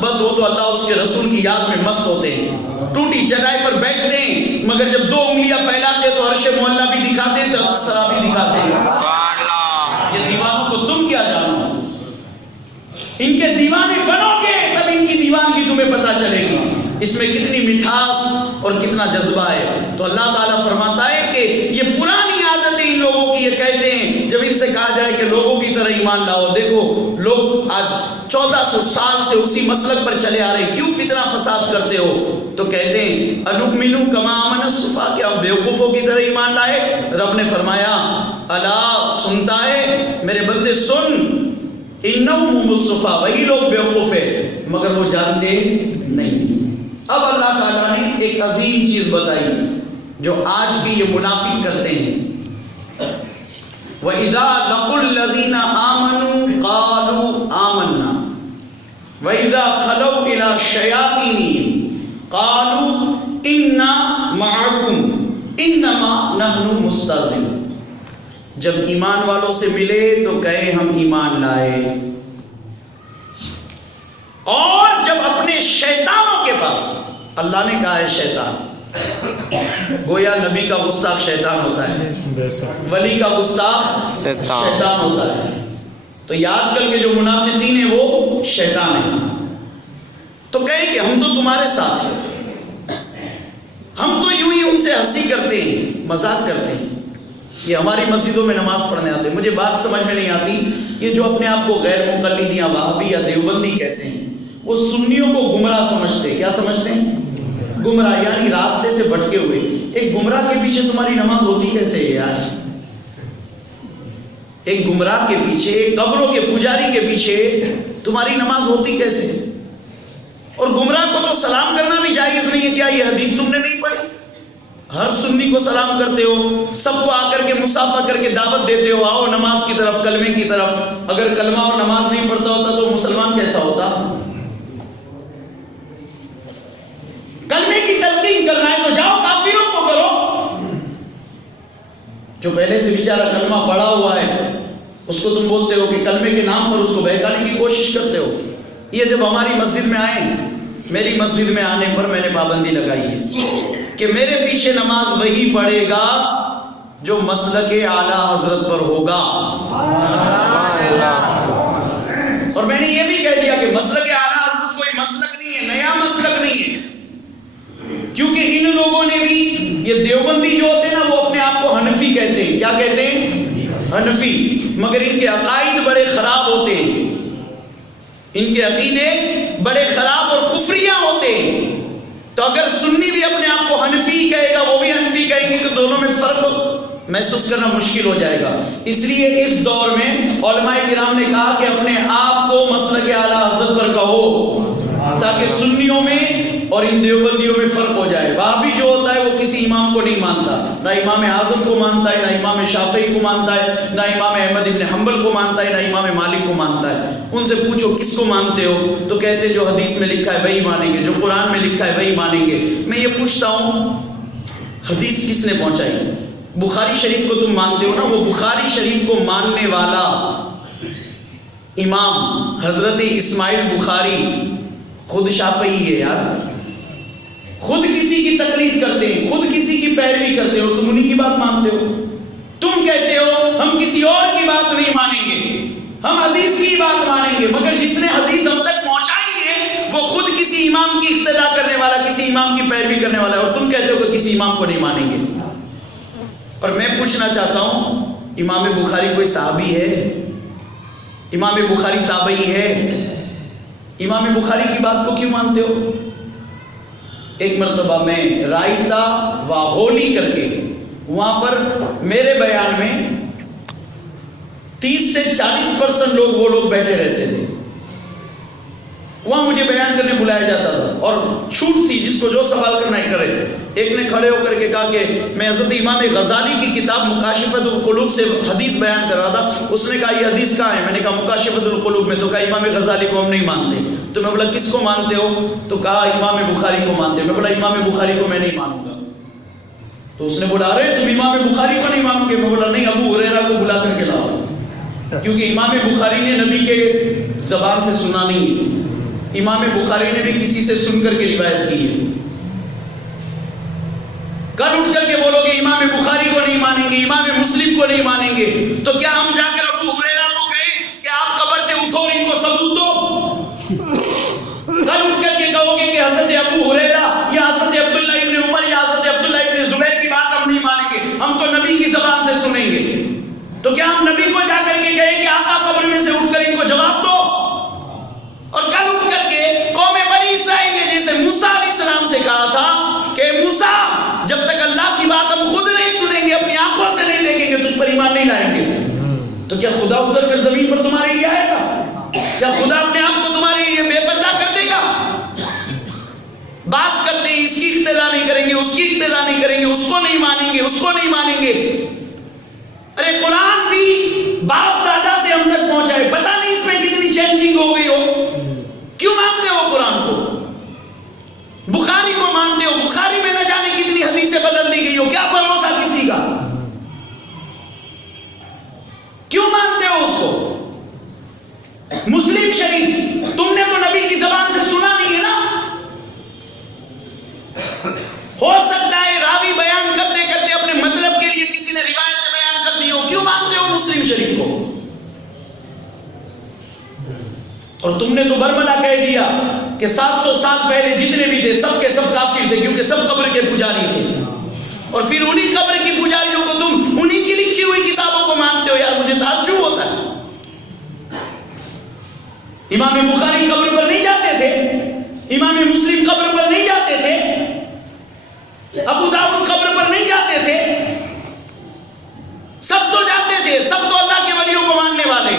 بس وہ تو اللہ اس کے رسول کی یاد میں مست ہوتے ہیں، ٹوٹی چٹائی پر بیٹھتے ہیں، مگر جب دو انگلیاں پھیلاتے تو عرش معلیٰ بھی دکھاتے ہیں تو سرا بھی دکھاتے ہیں۔ یہ دیوانوں کو تم کیا جانو، ان کے دیوانے بنو گے تب ان کی دیوانگی تمہیں پتہ چلے گی، اس میں کتنی مٹھاس اور کتنا جذبہ ہے۔ تو اللہ تعالیٰ فرماتا ہے کہ یہ پرانی عادتیں ان لوگوں کی، یہ کہتے ہیں جب ان سے کہا جائے کہ لوگوں کی طرح ایمان لاؤ، دیکھو لوگ آج 1400 سال سے اسی مسلک پر چلے آ رہے ہیں، کیوں فتنہ فساد کرتے ہو؟ تو کہتے ہیں انؤمن کما آمن السفہاء، کہ ہم بیوقوفوں کی طرح ایمان لائے؟ رب نے فرمایا الا، سنتا ہے میرے بندے سن، انہم هم السفہاء، وہی لوگ بیوقوف ہیں مگر وہ جانتے نہیں۔ اب اللہ تعالیٰ نے ایک عظیم چیز بتائی جو آج بھی یہ منافق کرتے ہیں، وَإِذَا لَقُوا الَّذِينَ آمَنُوا قَالُوا آمَنَّا وَإِذَا خَلَوْا إِلَىٰ شَيَاطِينِهِمْ قَالُوا إِنَّا مَعَكُمْ إِنَّمَا نَحْنُ مُسْتَهْزِئُونَ، جب ایمان والوں سے ملے تو کہے ہم ایمان لائے، اور جب اپنے شیطانوں کے پاس، اللہ نے کہا ہے شیطان، گویا نبی کا گستاخ شیطان ہوتا ہے، ولی کا گستاخ شیطان ہوتا ہے، تو یہ آج کل کے جو منافقین ہیں وہ شیطان ہیں، تو کہیں کہ ہم تو تمہارے ساتھ ہیں، ہم تو یوں ہی ان سے ہنسی کرتے ہیں، مذاق کرتے ہیں، یہ ہماری مسجدوں میں نماز پڑھنے آتے ہیں۔ مجھے بات سمجھ میں نہیں آتی، یہ جو اپنے آپ کو غیر مقلد یا وہابی یا دیوبندی کہتے ہیں، وہ سنیوں کو گمراہ سمجھتے ہیں، کیا سمجھتے ہیں؟ گمراہ، یعنی راستے سے بھٹکے ہوئے۔ ایک گمراہ کے پیچھے تمہاری نماز ہوتی کیسے ہے یار؟ ایک گمراہ کے پیچھے، ایک قبروں کے پجاری کے پیچھے تمہاری نماز ہوتی کیسے؟ اور گمراہ کو تو سلام کرنا بھی جائز نہیں ہے، کیا یہ حدیث تم نے نہیں پڑھی؟ ہر سنی کو سلام کرتے ہو، سب کو آ کر کے مصافحہ کر کے دعوت دیتے ہو، آؤ نماز کی طرف، کلمے کی طرف۔ اگر کلمہ اور نماز نہیں پڑھتا ہوتا تو مسلمان کیسا ہوتا؟ کلمے کی تلقین کرنا ہے تو جاؤ کافروں کو کرو، جو پہلے سے بیچارہ کلمہ پڑھا ہوا ہے اس کو تم بولتے ہو کہ کلمے کے نام پر اس کو بہکانے کی کوشش کرتے ہو۔ یہ جب ہماری مسجد میں آئے، میری مسجد میں آنے پر میں نے پابندی لگائی ہے کہ میرے پیچھے نماز وہی پڑھے گا جو مسلک اعلیٰ حضرت پر ہوگا، اور میں نے یہ بھی کہہ دیا کہ مسلک اعلیٰ حضرت کوئی مسلک نہیں ہے، نیا مسلک نہیں ہے، کیونکہ ان لوگوں نے بھی، یہ دیوبندی جو ہوتے ہیں نا، وہ اپنے آپ کو حنفی کہتے ہیں، کیا کہتے ہیں؟ حنفی، مگر ان کے عقائد بڑے خراب ہوتے ہیں، ان کے عقیدے بڑے خراب اور کفریہ ہوتے ہیں، تو اگر سنی بھی اپنے آپ کو حنفی کہے گا، وہ بھی حنفی کہیں گے، تو دونوں میں فرق محسوس کرنا مشکل ہو جائے گا۔ اس لیے اس دور میں علماء کرام نے کہا کہ اپنے آپ کو مسلک اعلیٰ حضرت پر کہو، تاکہ سنیوں میں اور ان دیوبندیوں میں فرق ہو جائے۔ وہابی جو ہوتا ہے وہ کسی امام کو نہیں مانتا، نہ امام اعظم کو مانتا ہے، نہ امام شافعی کو مانتا ہے، نہ امام احمد ابن حنبل کو مانتا ہے، نہ امام مالک کو مانتا ہے۔ ان سے پوچھو کس کو مانتے ہو تو کہتے جو حدیث میں لکھا ہے وہی مانیں گے، جو قرآن میں لکھا ہے وہی مانیں گے۔ میں یہ پوچھتا ہوں حدیث کس نے پہنچائی؟ بخاری شریف کو تم مانتے ہو نا، وہ بخاری شریف کو ماننے والا امام حضرت اسماعیل بخاری خود شافعی ہے یار، خود کسی کی تقلید کرتے ہیں، خود کسی کی پیروی کرتے ہو، تم انہی کی بات مانتے ہو۔ تم کہتے ہو ہم کسی اور کی بات نہیں مانیں گے، ہم حدیث کی بات مانیں گے، مگر جس نے حدیث ہم تک پہنچائی ہے وہ خود کسی امام کی اقتدا کرنے والا، کسی امام کی پیروی کرنے والا ہے، اور تم کہتے ہو کہ کسی امام کو نہیں مانیں گے۔ اور میں پوچھنا چاہتا ہوں، امام بخاری کوئی صحابی ہے؟ امام بخاری تابعی ہے؟ امام بخاری کی بات کو کیوں مانتے ہو؟ ایک مرتبہ میں رائتا و ہولی کر کے وہاں پر میرے بیان میں 30 سے 40% لوگ وہ لوگ بیٹھے رہتے تھے. وہاں مجھے بیان کرنے بلایا جاتا تھا اور چھوٹ تھی، جس کو جو سوال کرنا ہے کرے. ایک نے کھڑے ہو کر کے کہا کہ میں حضرت امام غزالی کی کتاب مکاشفۃ القلوب سے حدیث بیان کر رہا تھا. اس نے کہا یہ حدیث کہاں ہے؟ میں نے کہا مکاشفۃ القلوب میں. تو کہا امام غزالی کو ہم نہیں مانتے. تو میں بولا کس کو مانتے ہو؟ تو کہا امام بخاری کو مانتے. میں بولا امام بخاری کو میں نہیں مانوں گا. تو اس نے بولا ارے تم امام بخاری کو نہیں مانو گے؟ میں بولا نہیں، ابو ہریرہ کو بلا کر کے لاؤ، کیونکہ امام بخاری نے نبی کے زبان سے سنا نہیں ہے. امام بخاری نے بھی کسی سے سن کر کے روایت کی ہے. کل اٹھ کر کے بولو گے امام بخاری کو نہیں مانیں گے، امام مسلم کو نہیں مانیں گے، تو کیا ہم جا کر ابو ہریرہ کو کہیں کہ آپ قبر سے اٹھو اور ان کو ثبوت دو؟ کل اٹھ کر کے کہو گے کہ حضرت ابو ہریرہ یا حضرت عبداللہ ابن عمر یا حضرت عبداللہ ابن زبیر کی بات ہم نہیں مانیں گے، ہم تو نبی کی زبان سے سنیں گے. تو کیا ہم نبی کو جا کر کے کہیں کہ آقا قبر میں سے اٹھ کر ان کو جواب دو؟ اور کل اٹھ کر کے قوم بنی اسرائیل نے جیسے موسیٰ علیہ السلام سے کہا تھا کہ موسیٰ جب تک اللہ کی بات ہم خود نہیں سنیں گے، اپنی آنکھوں سے نہیں دیکھیں گے، تجھ پر ایمان نہیں لائیں گے. تو کیا خدا اتر کر زمین پر تمہارے لیے آئے گا؟ کیا خدا اپنے آپ کو تمہارے لیے بے پردہ کر دے گا؟ بات کرتے ہیں اس کی اقتدا نہیں کریں گے، اس کی اقتدا نہیں کریں گے، اس کو نہیں مانیں گے، اس کو نہیں مانیں گے. ارے قرآن بھی باپ دادا سے ہم تک پہنچا ہے، پتہ نہیں اس میں کتنی چینجنگ ہو گئی ہو. کیوں مانتے ہو قرآن کو؟ بخاری کو مانتے ہو، بخاری میں نہ جانے کتنی حدیثیں بدل دی گئی ہو. کیا بھروسہ کسی کا؟ کیوں مانتے ہو اس کو؟ مسلم شریف تم نے تو نبی کی زبان سے سنا نہیں ہے نا. ہو سکتا ہے راوی بیان کرتے کرتے اپنے مطلب کے لیے کسی نے روایت بیان کر دی ہو. کیوں مانتے ہو مسلم شریف کو؟ اور تم نے تو برملا کہہ دیا کہ 700 سال پہلے جتنے بھی تھے سب کے سب کافر تھے، کیونکہ سب قبر کے پجاری تھے. اور پھر انہی قبر کی پجاریوں کو تم انہی کی لکھی ہوئی کتابوں کو مانتے ہو. یار مجھے تعجب ہوتا ہے. امام بخاری قبر پر نہیں جاتے تھے، امام مسلم قبر پر نہیں جاتے تھے، ابو داؤد قبر پر نہیں جاتے تھے. سب تو جاتے تھے، سب تو اللہ کے ولیوں کو ماننے والے.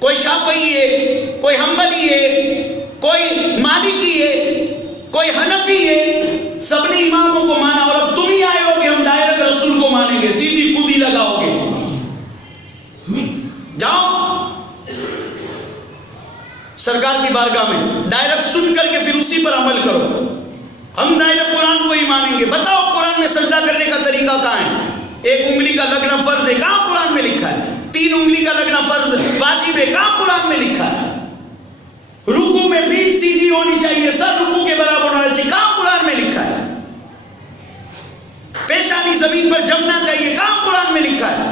کوئی شافعی ہے، کوئی حنبلی ہے، کوئی مالکی ہے، کوئی حنفی ہے. سب نے اماموں کو مانا. اور اب تم ہی آئے ہو کہ ہم ڈائریکٹ رسول کو مانیں گے، سیدھی کودی لگاؤ گے. جاؤ سرکار کی بارگاہ میں ڈائریکٹ سن کر کے پھر اسی پر عمل کرو. ہم ڈائریکٹ قرآن کو ہی مانیں گے. بتاؤ قرآن میں سجدہ کرنے کا طریقہ کہاں ہے؟ 1 انگلی کا لگنا فرض ہے، کہاں قرآن میں لکھا ہے؟ 3 انگلی کا لگنا فرض واجب ہے، کہاں قرآن میں لکھا ہے؟ رکوع میں پیٹھ سیدھی ہونی چاہیے، سر رکوع کے برابر ہونا چاہیے، کہاں قرآن میں لکھا ہے؟ پیشانی زمین پر جمنا چاہیے، کہاں قرآن میں لکھا ہے؟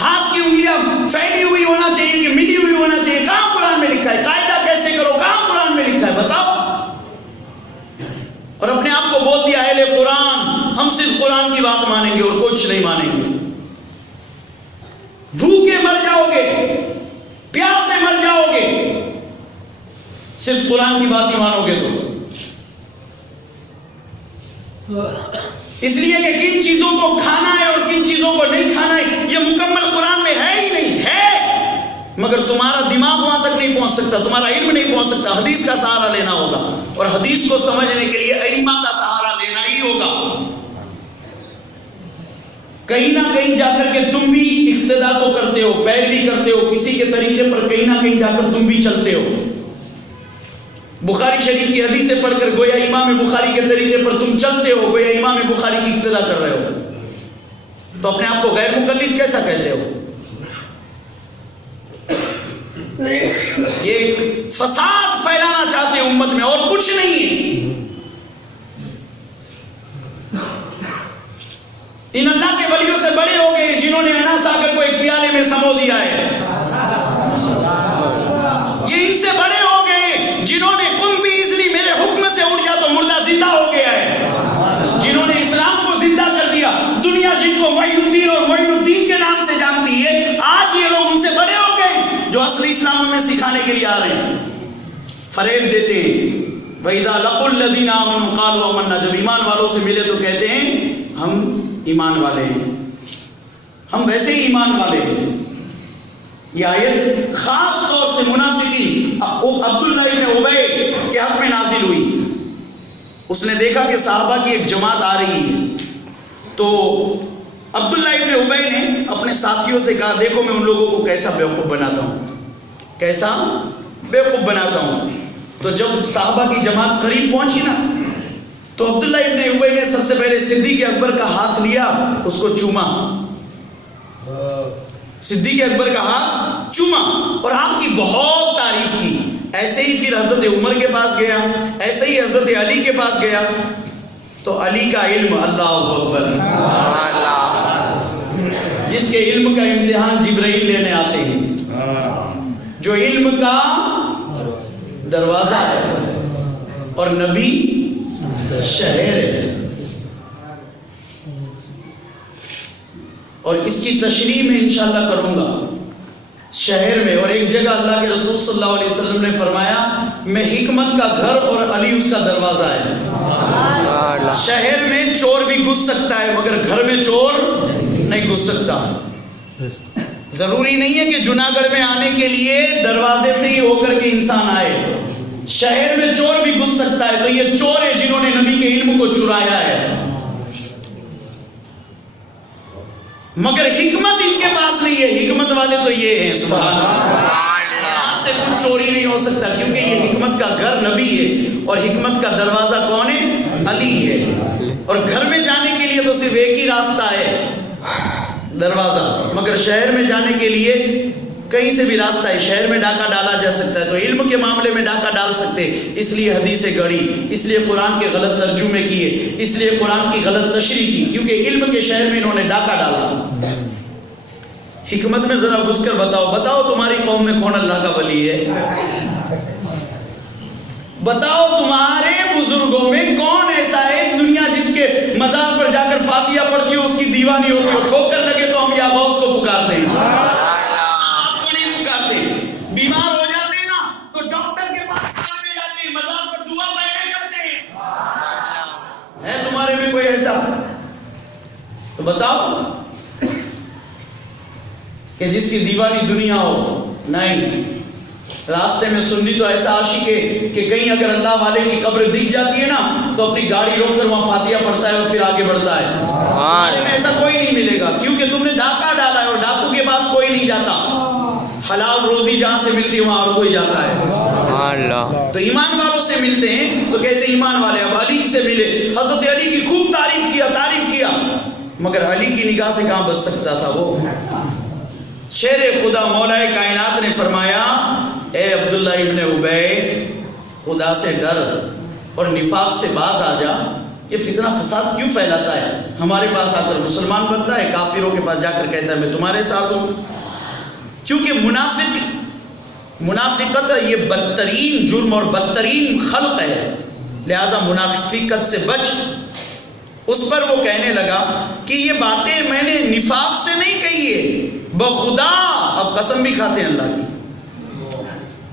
ہاتھ کی انگلیاں پھیلی ہوئی ہونا چاہیے کہ ملی ہوئی ہونا چاہیے، کہاں قرآن میں لکھا ہے؟ قاعدہ کیسے کرو، کہاں قرآن میں لکھا ہے؟ بتاؤ. اور اپنے آپ کو بول دیا اہل قرآن، ہم صرف قرآن کی بات مانیں گے اور کچھ نہیں مانیں گے. بھوکے مر جاؤ گے، پیاسے مر جاؤ گے، صرف قرآن کی بات ہی مانو گے. تو اس لیے کہ کن چیزوں کو کھانا ہے اور کن چیزوں کو نہیں کھانا ہے یہ مکمل قرآن میں ہے ہی نہیں. ہے مگر تمہارا دماغ وہاں تک نہیں پہنچ سکتا، تمہارا علم نہیں پہنچ سکتا. حدیث کا سہارا لینا ہوگا، اور حدیث کو سمجھنے کے لیے ائمہ کا سہارا لینا ہی ہوگا. کہیں نہ کہیں جا کر کے تم بھی اقتدا تو کرتے ہو، پیروی کرتے ہو کسی کے طریقے پر، کہیں نہ کہیں جا کر تم بھی چلتے ہو. بخاری شریف کی حدیثیں پڑھ کر گویا امام بخاری کے طریقے پر تم چلتے ہو، گویا امام بخاری کی اقتدا کر رہے ہو. تو اپنے آپ کو غیر مقلد کیسا کہتے ہو؟ یہ فساد پھیلانا چاہتے ہیں امت میں، اور کچھ نہیں ہے. ان اللہ کے ولیوں سے بڑے ہو گئے جنہوں نے اناس آگر کو ایک پیالے میں سمو دیا ہے. یہ ان سے بڑے ہو گئے جنہوں نے قم بیزنی میرے حکم سے اٹھ جا تو مردہ زندہ ہو گیا ہے. جنہوں نے اسلام کو زندہ کر دیا. دنیا جن کو معین الدین اور معین الدین کے نام سے جانتی ہے، آج یہ لوگ ان سے بڑے ہو گئے جو اصلی اسلام میں سکھانے کے لیے آ رہے ہیں. فریب دیتے ہیں. وَإِذَا لَقُوا الَّذِينَ آمَنُوا قَالُوا آمَنَّا. جب ایمان والوں سے ملے تو کہتے ہیں ہم ایمان والے ہیں, ہم ویسے ہی ایمان والے ہیں. یہ آیت خاص طور سے منافقین عبداللہ ابن ابی کے حق میں نازل ہوئی. اس نے دیکھا کہ صحابہ کی ایک جماعت آ رہی ہے, تو عبداللہ ابن ابی نے اپنے ساتھیوں سے کہا دیکھو میں ان لوگوں کو کیسا بیوقوف بناتا ہوں, کیسا بیوقوف بناتا ہوں. تو جب صحابہ کی جماعت قریب پہنچی نا, تو عبداللہ ابن ابی نے سب سے پہلے صدیق اکبر کا ہاتھ لیا, اس کو چوما. صدیق اکبر کا ہاتھ چوما اور آپ کی بہت تعریف کی. ایسے ہی پھر حضرت عمر کے پاس گیا, ایسے ہی حضرت علی کے پاس گیا. تو علی کا علم, اللہ اکبر, جس کے علم کا امتحان جبرائیل لینے آتے ہیں, جو علم کا دروازہ ہے اور نبی شہر ہے. اور اس کی تشریح میں انشاءاللہ کروں گا. شہر میں, اور ایک جگہ اللہ کے رسول صلی اللہ علیہ وسلم نے فرمایا میں حکمت کا گھر اور علی اس کا دروازہ ہے. شہر میں چور بھی گھس سکتا ہے مگر گھر میں چور نہیں گھس سکتا. ضروری نہیں ہے کہ جوناگڑھ میں آنے کے لیے دروازے سے ہی ہو کر کے انسان آئے. شہر میں چور بھی گھس سکتا ہے. تو یہ چور ہے جنہوں نے نبی کے علم کو چرایا ہے, مگر حکمت ان کے پاس نہیں ہے. حکمت والے تو یہ ہیں, سبحان اللہ, یہاں سے کچھ چوری نہیں ہو سکتا کیونکہ یہ حکمت کا گھر نبی ہے اور حکمت کا دروازہ کون ہے؟ علی ہے. اور گھر میں جانے کے لیے تو صرف ایک ہی راستہ ہے, دروازہ. مگر شہر میں جانے کے لیے کہیں سے بھی راستہ ہے. شہر میں ڈاکہ ڈالا جا سکتا ہے, تو علم کے معاملے میں ڈاکہ ڈال سکتے, اس لیے حدیثیں گڑی, اس لیے قرآن کے غلط ترجمے کیے, اس لیے قرآن کی غلط تشریح کی, کیونکہ علم کے شہر میں انہوں نے ڈاکہ ڈالا. حکمت میں ذرا گھس کر بتاؤ تمہاری قوم میں کون اللہ کا ولی ہے؟ بتاؤ تمہارے بزرگوں میں کون ایسا ہے دنیا جس کے مزار پر جا کر فاتحہ پڑھتی ہو اس کی دیوانی ہوتی ہو, ٹھوکر لگے تو ہم یا غوث کو پکارتے ہیں, بیمار ہو جاتے ہیں نا تو ڈاکٹر کے پاس جاتے ہیں, مزار پر دعا پڑھنے کرتے ہیں. ہے تمہارے میں کوئی ایسا؟ تو بتاؤ کہ جس کی دیوانی دنیا ہو. نہیں, راستے میں سنی تو ایسا عاشق ہے کہ کہیں اگر اللہ والے کی قبر دکھ جاتی ہے نا تو اپنی گاڑی روک کر وہاں فاتحہ پڑھتا ہے اور پھر آگے بڑھتا ہے. ہمارے میں ایسا کوئی نہیں ملے گا کیونکہ تم نے ڈاکہ ڈالا ہے اور ڈاکو کے پاس کوئی نہیں جاتا. حلال روزی جہاں سے ملتی ہے وہاں اور کوئی جاتا ہے. تو ایمان والوں سے ملتے ہیں تو کہتے ہیں ایمان والے. اب علی سے ملے, حضرت علی کی خوب تعریف کیا, مگر علی کی نگاہ سے کہاں بچ سکتا تھا وہ. شیر خدا مولا کائنات نے فرمایا اے عبداللہ ابن ابی, خدا سے ڈر اور نفاق سے باز آ جا. یہ فتنہ فساد کیوں پھیلاتا ہے؟ ہمارے پاس آ کر مسلمان بنتا ہے, کافروں کے پاس جا کر کہتا ہے میں تمہارے ساتھ ہوں. کیونکہ منافقت یہ بدترین جرم اور بدترین خلق ہے, لہذا منافقت سے بچ. اس پر وہ کہنے لگا کہ یہ باتیں میں نے نفاق سے نہیں کہی ہے, بخدا. اب قسم بھی کھاتے ہیں اللہ کی,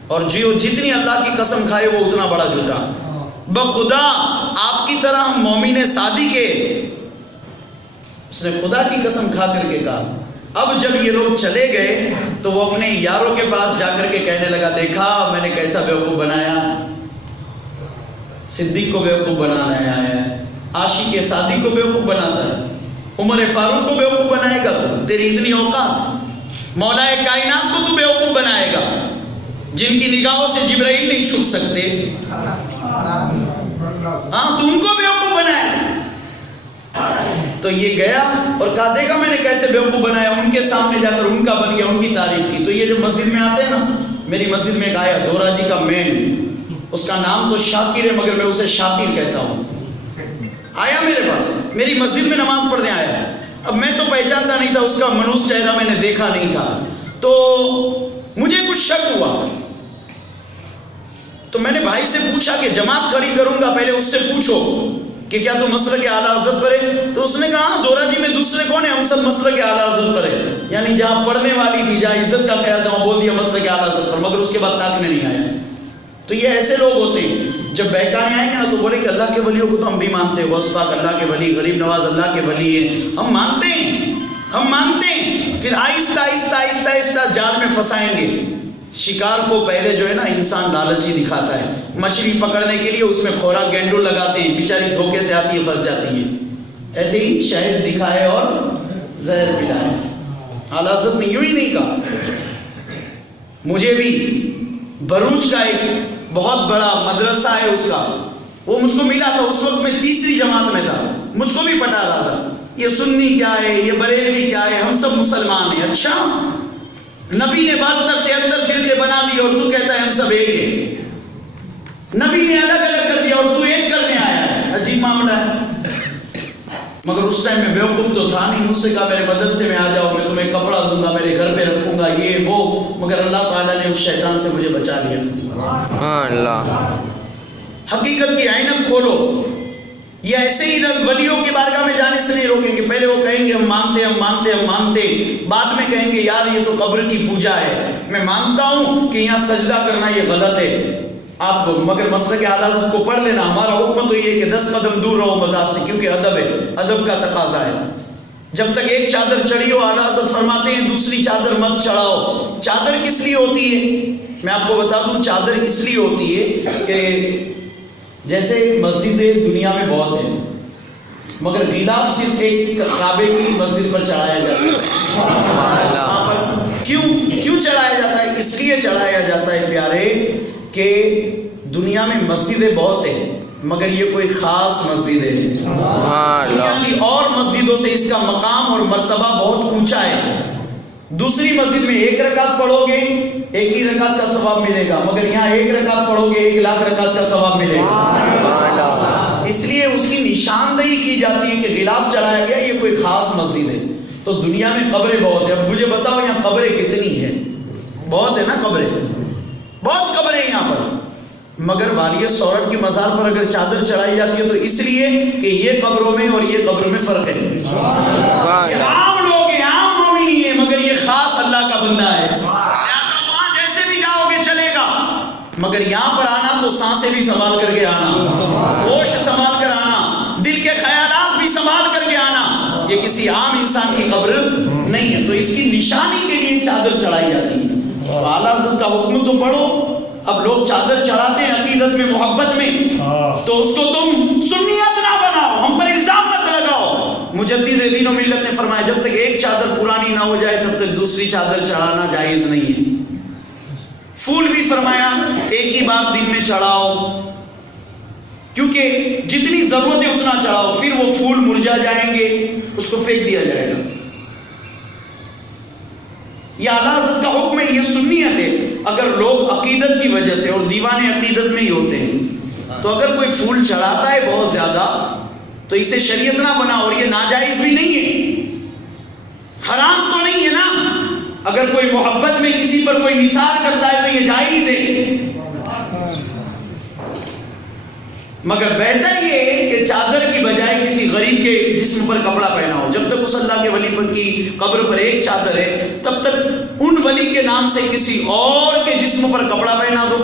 اور جتنی اللہ کی قسم کھائے وہ اتنا بڑا جھوٹا. بخدا آپ کی طرح ہم مومن صادق ہے. اس نے خدا کی قسم کھا کر کے کہا. اب جب یہ لوگ چلے گئے تو وہ اپنے یاروں کے پاس جا کر کے کہنے لگا دیکھا میں نے کیسا بیوقوف بنایا. صدیق کو بیوقوف بنانا ہے, عاشق صادق کو بیوقوف بناتا ہے, عمر فاروق کو بیوقوف بنائے گا تو تیری اتنی اوقات, مولا کائنات کو تو بیوقوف بنائے گا جن کی نگاہوں سے جبرائیل نہیں چھپ سکتے. ہاں تو ان کو بیوقوف بنائے. تو یہ گیا اور کہا دیکھا میں نے کیسے بیوقوف بنایا, ان کے سامنے جا کر ان کا بن گیا, ان کی تعریف کی. تو یہ جو مسجد میں آتے ہیں نا, میری مسجد میں ایک آیا دورا جی کا مین, اس کا نام تو شاکر ہے مگر میں اسے شاکر کہتا ہوں. آیا میرے پاس, میری مسجد میں نماز پڑھنے آیا. اب میں تو پہچانتا نہیں تھا, اس کا منوس چہرہ میں نے دیکھا نہیں تھا, تو مجھے کچھ شک ہوا. تو میں نے بھائی سے پوچھا کہ جماعت کھڑی کروں گا, پہلے اس سے پوچھو کہ کیا تو مسلک اعلیٰ حضرت پر ہے؟ تو اس نے کہا دورا جی میں دوسرے کون ہیں, ہم سب مسلک اعلیٰ حضرت پر ہے. یعنی جہاں پڑھنے والی تھی, جہاں عزت کا خیال تھا, وہاں بول دیا مسلک اعلیٰ حضرت پر, مگر اس کے بعد تاکنے نہیں آیا. تو یہ ایسے لوگ ہوتے ہیں جب بہکانے آئیں گے نا تو بولیں کہ اللہ کے ولیوں کو تو ہم بھی مانتے ہیں، غوث پاک اللہ کے ولی، غریب نواز اللہ کے ولی ہیں، ہم مانتے ہیں، ہم مانتے ہیں. پھر آہستہ آہستہ آہستہ آہستہ جال میں پھنسائیں گے. شکار کو پہلے جو ہے نا انسان لالچی دکھاتا ہے، مچھلی پکڑنے کے لیے اس میں خوراک گینڈو لگاتے ہیں، بیچاری دھوکے سے آتی ہے پھنس جاتی ہے. ایسے ہی شہد دکھائے اور زہر پلائے. اعلیٰ حضرت نے یوں ہی نہیں کہا. مجھے بھی بروچ کا ایک بہت بڑا مدرسہ ہے اس کا، وہ مجھ کو ملا تھا، اس وقت میں تیسری جماعت میں تھا، مجھ کو بھی پٹا رہا تھا یہ سنی کیا ہے، یہ بریلوی کیا ہے، ہم سب مسلمان ہیں. اچھا، نبی نے 72-73 فرقے بنا دی اور تو کہتا ہے ہم سب ایک ہیں. نبی نے الگ الگ کر دیا اور تو ایک کرنے آیا ہے. عجیب معاملہ ہے. مگر اس ٹائم میں بیوقوف تو تھا نہیں. مجھ سے کہا میرے مدرسے میں آ جاؤ، میں تمہیں کپڑا دوں گا، میرے گھر پہ رکھوں گا، یہ وہ. مگر اللہ تعالیٰ نے اس شیطان سے مجھے بچا لیا. اللہ. حقیقت کی عینک کھولو. یہ ایسے ہی ولیوں کی بارگاہ میں جانے سے نہیں روکیں گے. پہلے وہ کہیں گے ہم مانتے ہم مانتے ہم مانتے، بعد میں کہیں گے یار یہ تو قبر کی پوجا ہے، میں مانتا ہوں کہ یہاں سجدہ کرنا یہ غلط ہے. آپ مگر مسلک اعلیٰ حضرت کو پڑھ لینا. ہمارا حکم تو یہ ہے کہ 10 قدم دور رہو مزار سے، کیونکہ ادب ہے، ادب کا تقاضا ہے. جب تک ایک چادر چڑھی ہو اعلیٰ حضرت فرماتے ہیں دوسری چادر مت چڑھاؤ. چادر کس لیے ہوتی ہے میں آپ کو بتا دوں. چادر اس لیے ہوتی ہے کہ جیسے مسجدیں دنیا میں بہت ہیں، مگر غلاف صرف ایک کعبے کی مسجد پر چڑھایا جاتا ہے. وہاں پر کیوں چڑھایا جاتا ہے؟ اس لیے چڑھایا جاتا ہے پیارے کہ دنیا میں مسجدیں بہت ہیں مگر یہ کوئی خاص مسجد ہے. دنیا کی اور مسجدوں سے اس کا مقام اور مرتبہ بہت اونچا ہے. دوسری مسجد میں 1 رکعت پڑھو گے 1 ہی رکعت کا ثواب ملے گا، مگر یہاں 1 رکعت پڑھو گے 1 لاکھ رکعت کا ثواب ملے گا. اس لیے اس کی نشاندہی کی جاتی ہے کہ غلاف چڑھایا گیا، یہ کوئی خاص مسجد ہے. تو دنیا میں قبریں بہت ہیں. اب مجھے بتاؤ یہاں قبریں کتنی ہیں؟ بہت ہے نا قبریں، بہت قبریں یہاں پر. مگر والی سورت کے مزار پر اگر چادر چڑھائی جاتی ہے تو اس لیے کہ یہ قبروں میں اور یہ قبر میں فرق ہے. عام لوگ ہیں، عام مومن ہیں، مگر یہ خاص اللہ کا بندہ ہے. وہاں جیسے بھی جاؤ گے چلے گا، مگر یہاں پر آنا تو سانسیں بھی سنبھال کر کے آنا، ہوش سنبھال کر آنا، دل کے خیالات بھی سنبھال کر کے آنا. یہ کسی عام انسان کی قبر نہیں ہے. تو اس کی نشانی کے لیے چادر چڑھائی جاتی ہے. اعلیٰ حضرت کا حکم تو پڑھو. اب لوگ چادر چڑھاتے ہیں عقیدت میں محبت میں، تو اس کو تم سنیت نہ بناؤ، ہم پر الزام مت لگاؤ. مجدد دین و ملت نے فرمایا جب تک ایک چادر پرانی نہ ہو جائے تب تک دوسری چادر چڑھانا جائز نہیں ہے. پھول بھی فرمایا ایک ہی بار دن میں چڑھاؤ، کیونکہ جتنی ضرورت ہے اتنا چڑھاؤ، پھر وہ پھول مرجھا جائیں گے، اس کو پھینک دیا جائے گا. یہ اعلیٰ حضرت کا حکم ہے، یہ سنیت ہے. اگر لوگ عقیدت کی وجہ سے، اور دیوانے عقیدت میں ہی ہوتے ہیں، تو اگر کوئی پھول چڑھاتا ہے بہت زیادہ تو اسے شریعت نہ بنا. اور یہ ناجائز بھی نہیں ہے، حرام تو نہیں ہے نا. اگر کوئی محبت میں کسی پر کوئی نثار کرتا ہے تو یہ جائز ہے. مگر بہتر یہ ہے کہ چادر کی بجائے کسی غریب کے جسم پر کپڑا پہنا ہو. جب تک اس اللہ کے ولی پر کی قبر پر ایک چادر ہے تب تک ان ولی کے نام سے کسی اور کے جسم پر کپڑا پہنا دو،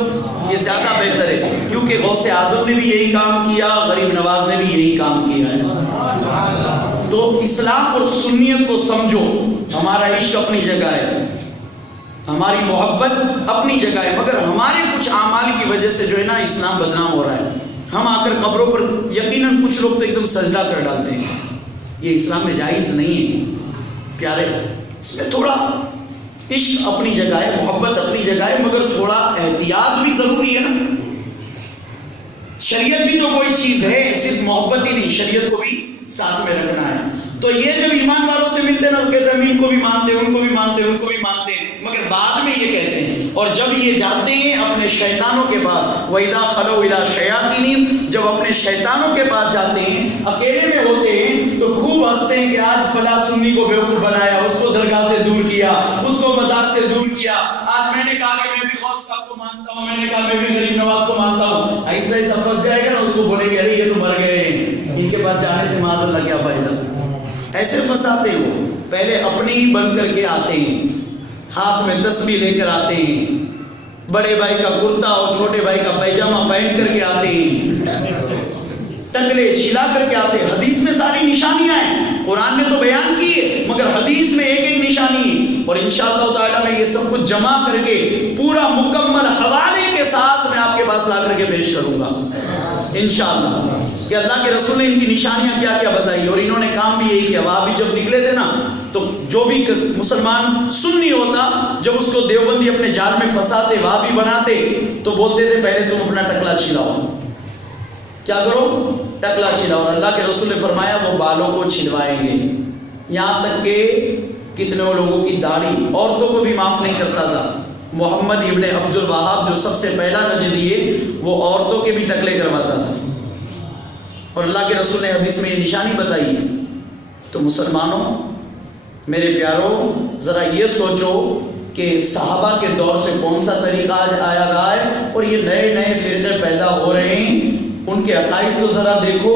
یہ زیادہ بہتر ہے. کیونکہ غوث اعظم نے بھی یہی کام کیا، غریب نواز نے بھی یہی کام کیا ہے. تو اسلام اور سنیت کو سمجھو. ہمارا عشق اپنی جگہ ہے، ہماری محبت اپنی جگہ ہے، مگر ہمارے کچھ اعمال کی وجہ سے جو ہے نا اسلام بدنام ہو رہا ہے. ہم آ کر قبروں پر یقیناً کچھ لوگ تو ایک دم سجدہ کر ڈالتے ہیں. یہ اسلام میں جائز نہیں ہے پیارے. اس میں تھوڑا عشق اپنی جگہ ہے، محبت اپنی جگہ ہے، مگر تھوڑا احتیاط بھی ضروری ہے نا. شریعت بھی تو کوئی چیز ہے، صرف محبت ہی نہیں، شریعت کو بھی ساتھ میں رکھنا ہے. تو یہ جب ایمان والوں سے ملتے ہیں نا وہ کہتے ہیں ہم ان کو بھی مانتے ہیں، ان کو بھی مانتے ہیں، ان کو بھی مانتے ہیں، مگر بعد میں یہ کہتے ہیں. اور جب یہ جاتے ہیں اپنے شیطانوں کے پاس، وَإِذَا خَلَوْا إِلَىٰ شَيَاطِينِهِمْ، جب اپنے شیطانوں کے پاس جاتے ہیں، اکیلے میں ہوتے ہیں تو خوب ہنستے ہیں کہ آج فلاں سنی کو بیوقوف بنایا، اس کو درگاہ سے دور کیا، اس کو مزار سے دور کیا. آج میں نے کہا کہ میں بھی غوث پاک کو مانتا ہوں، میں نے کہا میں بھی غریب نواز کو مانتا ہوں. ایسا ایسا پھنس جائے گا نا، اس کو بولیں گے ارے یہ تو مر گئے ہیں، ان کے پاس جانے سے معاذ اللہ کیا فائدہ. ایسے پھنساتے ہیں. وہ پہلے اپنے ہی بن کر کے آتے ہیں، ہاتھ میں تسبیح لے کر آتے ہیں، بڑے بھائی کا کرتا اور چھوٹے بھائی کا پیجامہ پہن کر کے آتے ہیں، ٹکلے چھلا کر کے آتے ہیں. حدیث میں ساری نشانیاں ہیں، قرآن نے تو بیان کی ہے مگر حدیث میں ایک ایک نشانی ہے. اور انشاءاللہ تعالیٰ میں یہ سب کچھ جمع کر کے پورا مکمل حوالے کے ساتھ میں آپ کے پاس لا کر کے پیش کروں گا انشاءاللہ کہ اللہ کے رسول نے ان کی نشانیاں کیا کیا بتائی. اور انہوں نے کام بھی یہی کیا. وہابی جب نکلے تھے نا تو جو بھی مسلمان سنی ہوتا جب اس کو دیوبندی اپنے جال میں پھنساتے وہابی بناتے تو بولتے تھے پہلے تم اپنا ٹکلا چھلاؤ. کیا کرو؟ ٹکلا چھلاؤ. اور اللہ کے رسول نے فرمایا وہ بالوں کو چھلوائیں گے، یہاں تک کہ کتنے لوگوں کی داڑھی عورتوں کو بھی معاف نہیں کرتا تھا. محمد ابن عبد الوہاب جو سب سے پہلا نجدی ہے وہ عورتوں کے بھی ٹکلے کرواتا تھا. اور اللہ کے رسول نے حدیث میں یہ نشانی بتائی ہے. تو مسلمانوں میرے پیاروں ذرا یہ سوچو کہ صحابہ کے دور سے کون سا طریقہ آج آیا رہا ہے اور یہ نئے نئے فرقے پیدا ہو رہے ہیں. ان کے عقائد تو ذرا دیکھو.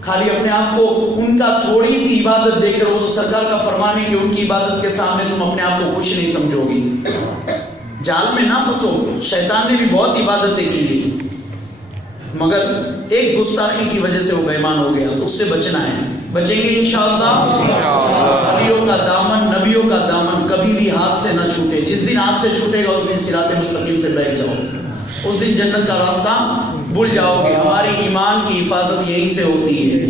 خالی اپنے آپ کو ان کا تھوڑی سی عبادت دیکھ کر وہ تو سرکار کا فرمان ہے کہ ان کی عبادت کے سامنے تم اپنے آپ کو کچھ نہیں سمجھو گی. جال میں نہ پھنسو. شیطان نے بھی بہت عبادتیں کی ہیں مگر ایک گستاخی کی وجہ سے وہ بے ایمان ہو گیا تو اس سے بچنا ہے. بچیں گے انشاءاللہ. نبیوں کا دامن کبھی بھی ہاتھ سے نہ چھوٹے. جس دن ہاتھ سے چھوٹے گا اس دن صراط مستقیم سے بیٹھ جاؤ، اس دن جنت کا راستہ بھول جاؤ گے. ہماری ایمان کی حفاظت یہیں سے ہوتی ہے،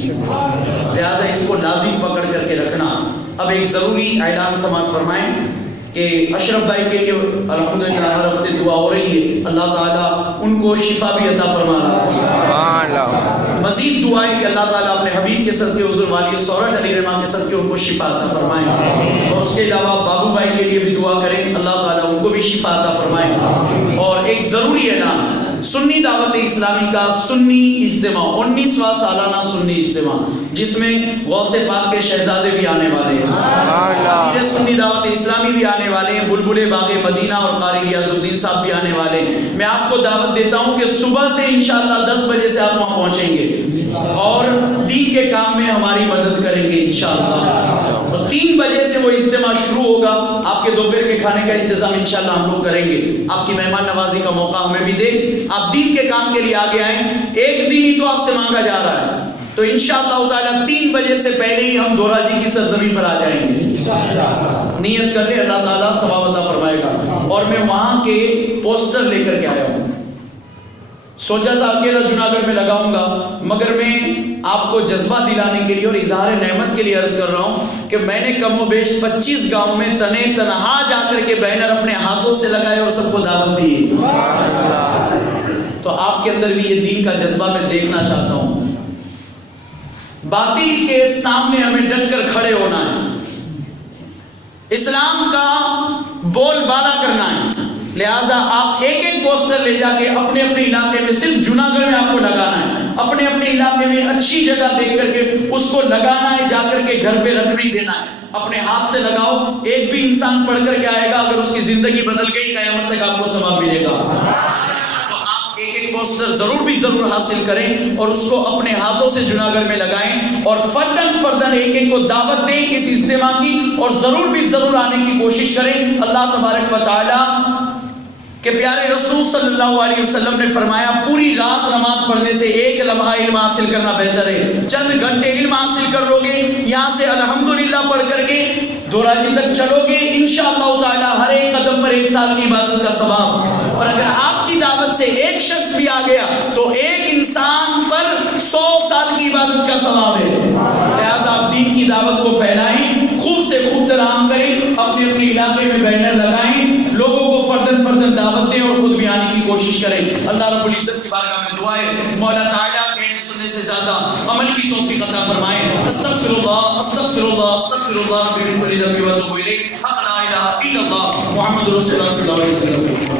لہذا اس کو لازم پکڑ کر کے رکھنا. اب ایک ضروری اعلان سماعت فرمائیں کہ اشرف بھائی کے لیے الحمدللہ ہر ہفتے دعا ہو رہی ہے. اللہ تعالیٰ ان کو شفا بھی عطا فرمانا. مزید دعائیں کہ اللہ تعالیٰ اپنے حبیب کے صدقے حضور والی سورج علی رحمٰ کے صدقے ان کو شفا عطا فرمائیں. اور اس کے علاوہ بابو بھائی کے لیے بھی دعا کریں، اللہ تعالیٰ ان کو بھی شفا عطا فرمائیں. اور ایک ضروری اعلان، سنی دعوت اسلامی کا سنی اجتماع 19واں سالانہ سنی اجتماع جس میں غوث پاک کے شہزادے بھی آنے والے ہیں، سنی دعوت اسلامی بھی آنے والے ہیں، بلبل باغ مدینہ اور قاری ریاض الدین صاحب بھی آنے والے ہیں. میں آپ کو دعوت دیتا ہوں کہ صبح سے انشاءاللہ 10 بجے سے آپ وہاں پہنچیں گے اور دین کے کام میں ہماری مدد کریں گے انشاءاللہ. تو 3 بجے سے وہ اجتماع شروع ہوگا. آپ کے دوپہر کے کھانے کا انتظام انشاءاللہ ہم لوگ کریں گے. آپ کی مہمان نوازی کا موقع ہمیں بھی دے. آپ دین کے کام کے لیے آگے آئیں. ایک دن ہی تو آپ سے مانگا جا رہا ہے تو انشاءاللہ تعالیٰ 3 بجے سے پہلے ہی ہم دورہ جی کی سرزمین پر آ جائیں گے. نیت کر لیں، اللہ تعالیٰ ثواب عطا فرمائے گا. اور میں وہاں کے پوسٹر لے کر کے آیا ہوں. سوچا تھا اکیلا جناگڑھ میں لگاؤں گا مگر میں آپ کو جذبہ دلانے کے لیے اور اظہار نعمت کے لیے عرض کر رہا ہوں کہ میں نے کم و بیش 25 گاؤں میں تنے تنہا جا کر کے بینر اپنے ہاتھوں سے لگائے اور سب کو دعوت دی. تو آپ کے اندر بھی یہ دین کا جذبہ میں دیکھنا چاہتا ہوں. باطل کے سامنے ہمیں ڈٹ کر کھڑے ہونا ہے، اسلام کا بول بالا کرنا ہے. لہٰذا آپ ایک ایک پوسٹر لے جا کے اپنے اپنے علاقے میں، صرف جناگڑھ میں آپ کو لگانا ہے، اپنے اپنے علاقے میں اچھی جگہ دیکھ کر کے اس کو لگانا ہے، جا کر کے گھر پہ رکھ نہیں دینا ہے. اپنے ہاتھ سے لگاؤ. ایک بھی انسان پڑھ کر کے آئے گا اگر اس کی زندگی بدل گئی قیامت تک آپ کو ثواب ملے گا. ایک ایک پوسٹر ضرور حاصل کریں اور اس کو اپنے ہاتھوں سے جناگڑھ میں لگائیں اور فردن ایک ایک کو دعوت دیں اس اجتماع کی اور ضرور آنے کی کوشش کریں. اللہ تبارک و تعالی کہ پیارے رسول صلی اللہ علیہ وسلم نے فرمایا پوری رات نماز پڑھنے سے ایک لمحہ علم حاصل کرنا بہتر ہے. چند گھنٹے علم حاصل کر لو گے، یہاں سے الحمدللہ پڑھ کر کے دوراجی تک چلو گے، انشاءاللہ تعالی ہر ایک قدم پر 1 سال کی عبادت کا ثواب. اور اگر آپ کی دعوت سے ایک شخص بھی آ گیا تو ایک انسان پر 100 سال کی عبادت کا ثواب ہے. لہذا آپ دین کی دعوت کو پھیلائیں، خوب سے خوب ترام کریں، اپنے اپنے علاقے میں بینر لگائیں، لوگوں کو فردن دعوت دیں اور خود بھی آنے کی کوشش کریں. اللہ رب العزت کی بارگاہ میں دعا ہے مولا تعالیٰ کہنے سننے سے زیادہ عمل کی توفیق عطا فرمائے. استغفر اللہ ربی و اتوب الیہ. لا الہ الا اللہ محمد رسول اللہ صلی اللہ علیہ وسلم.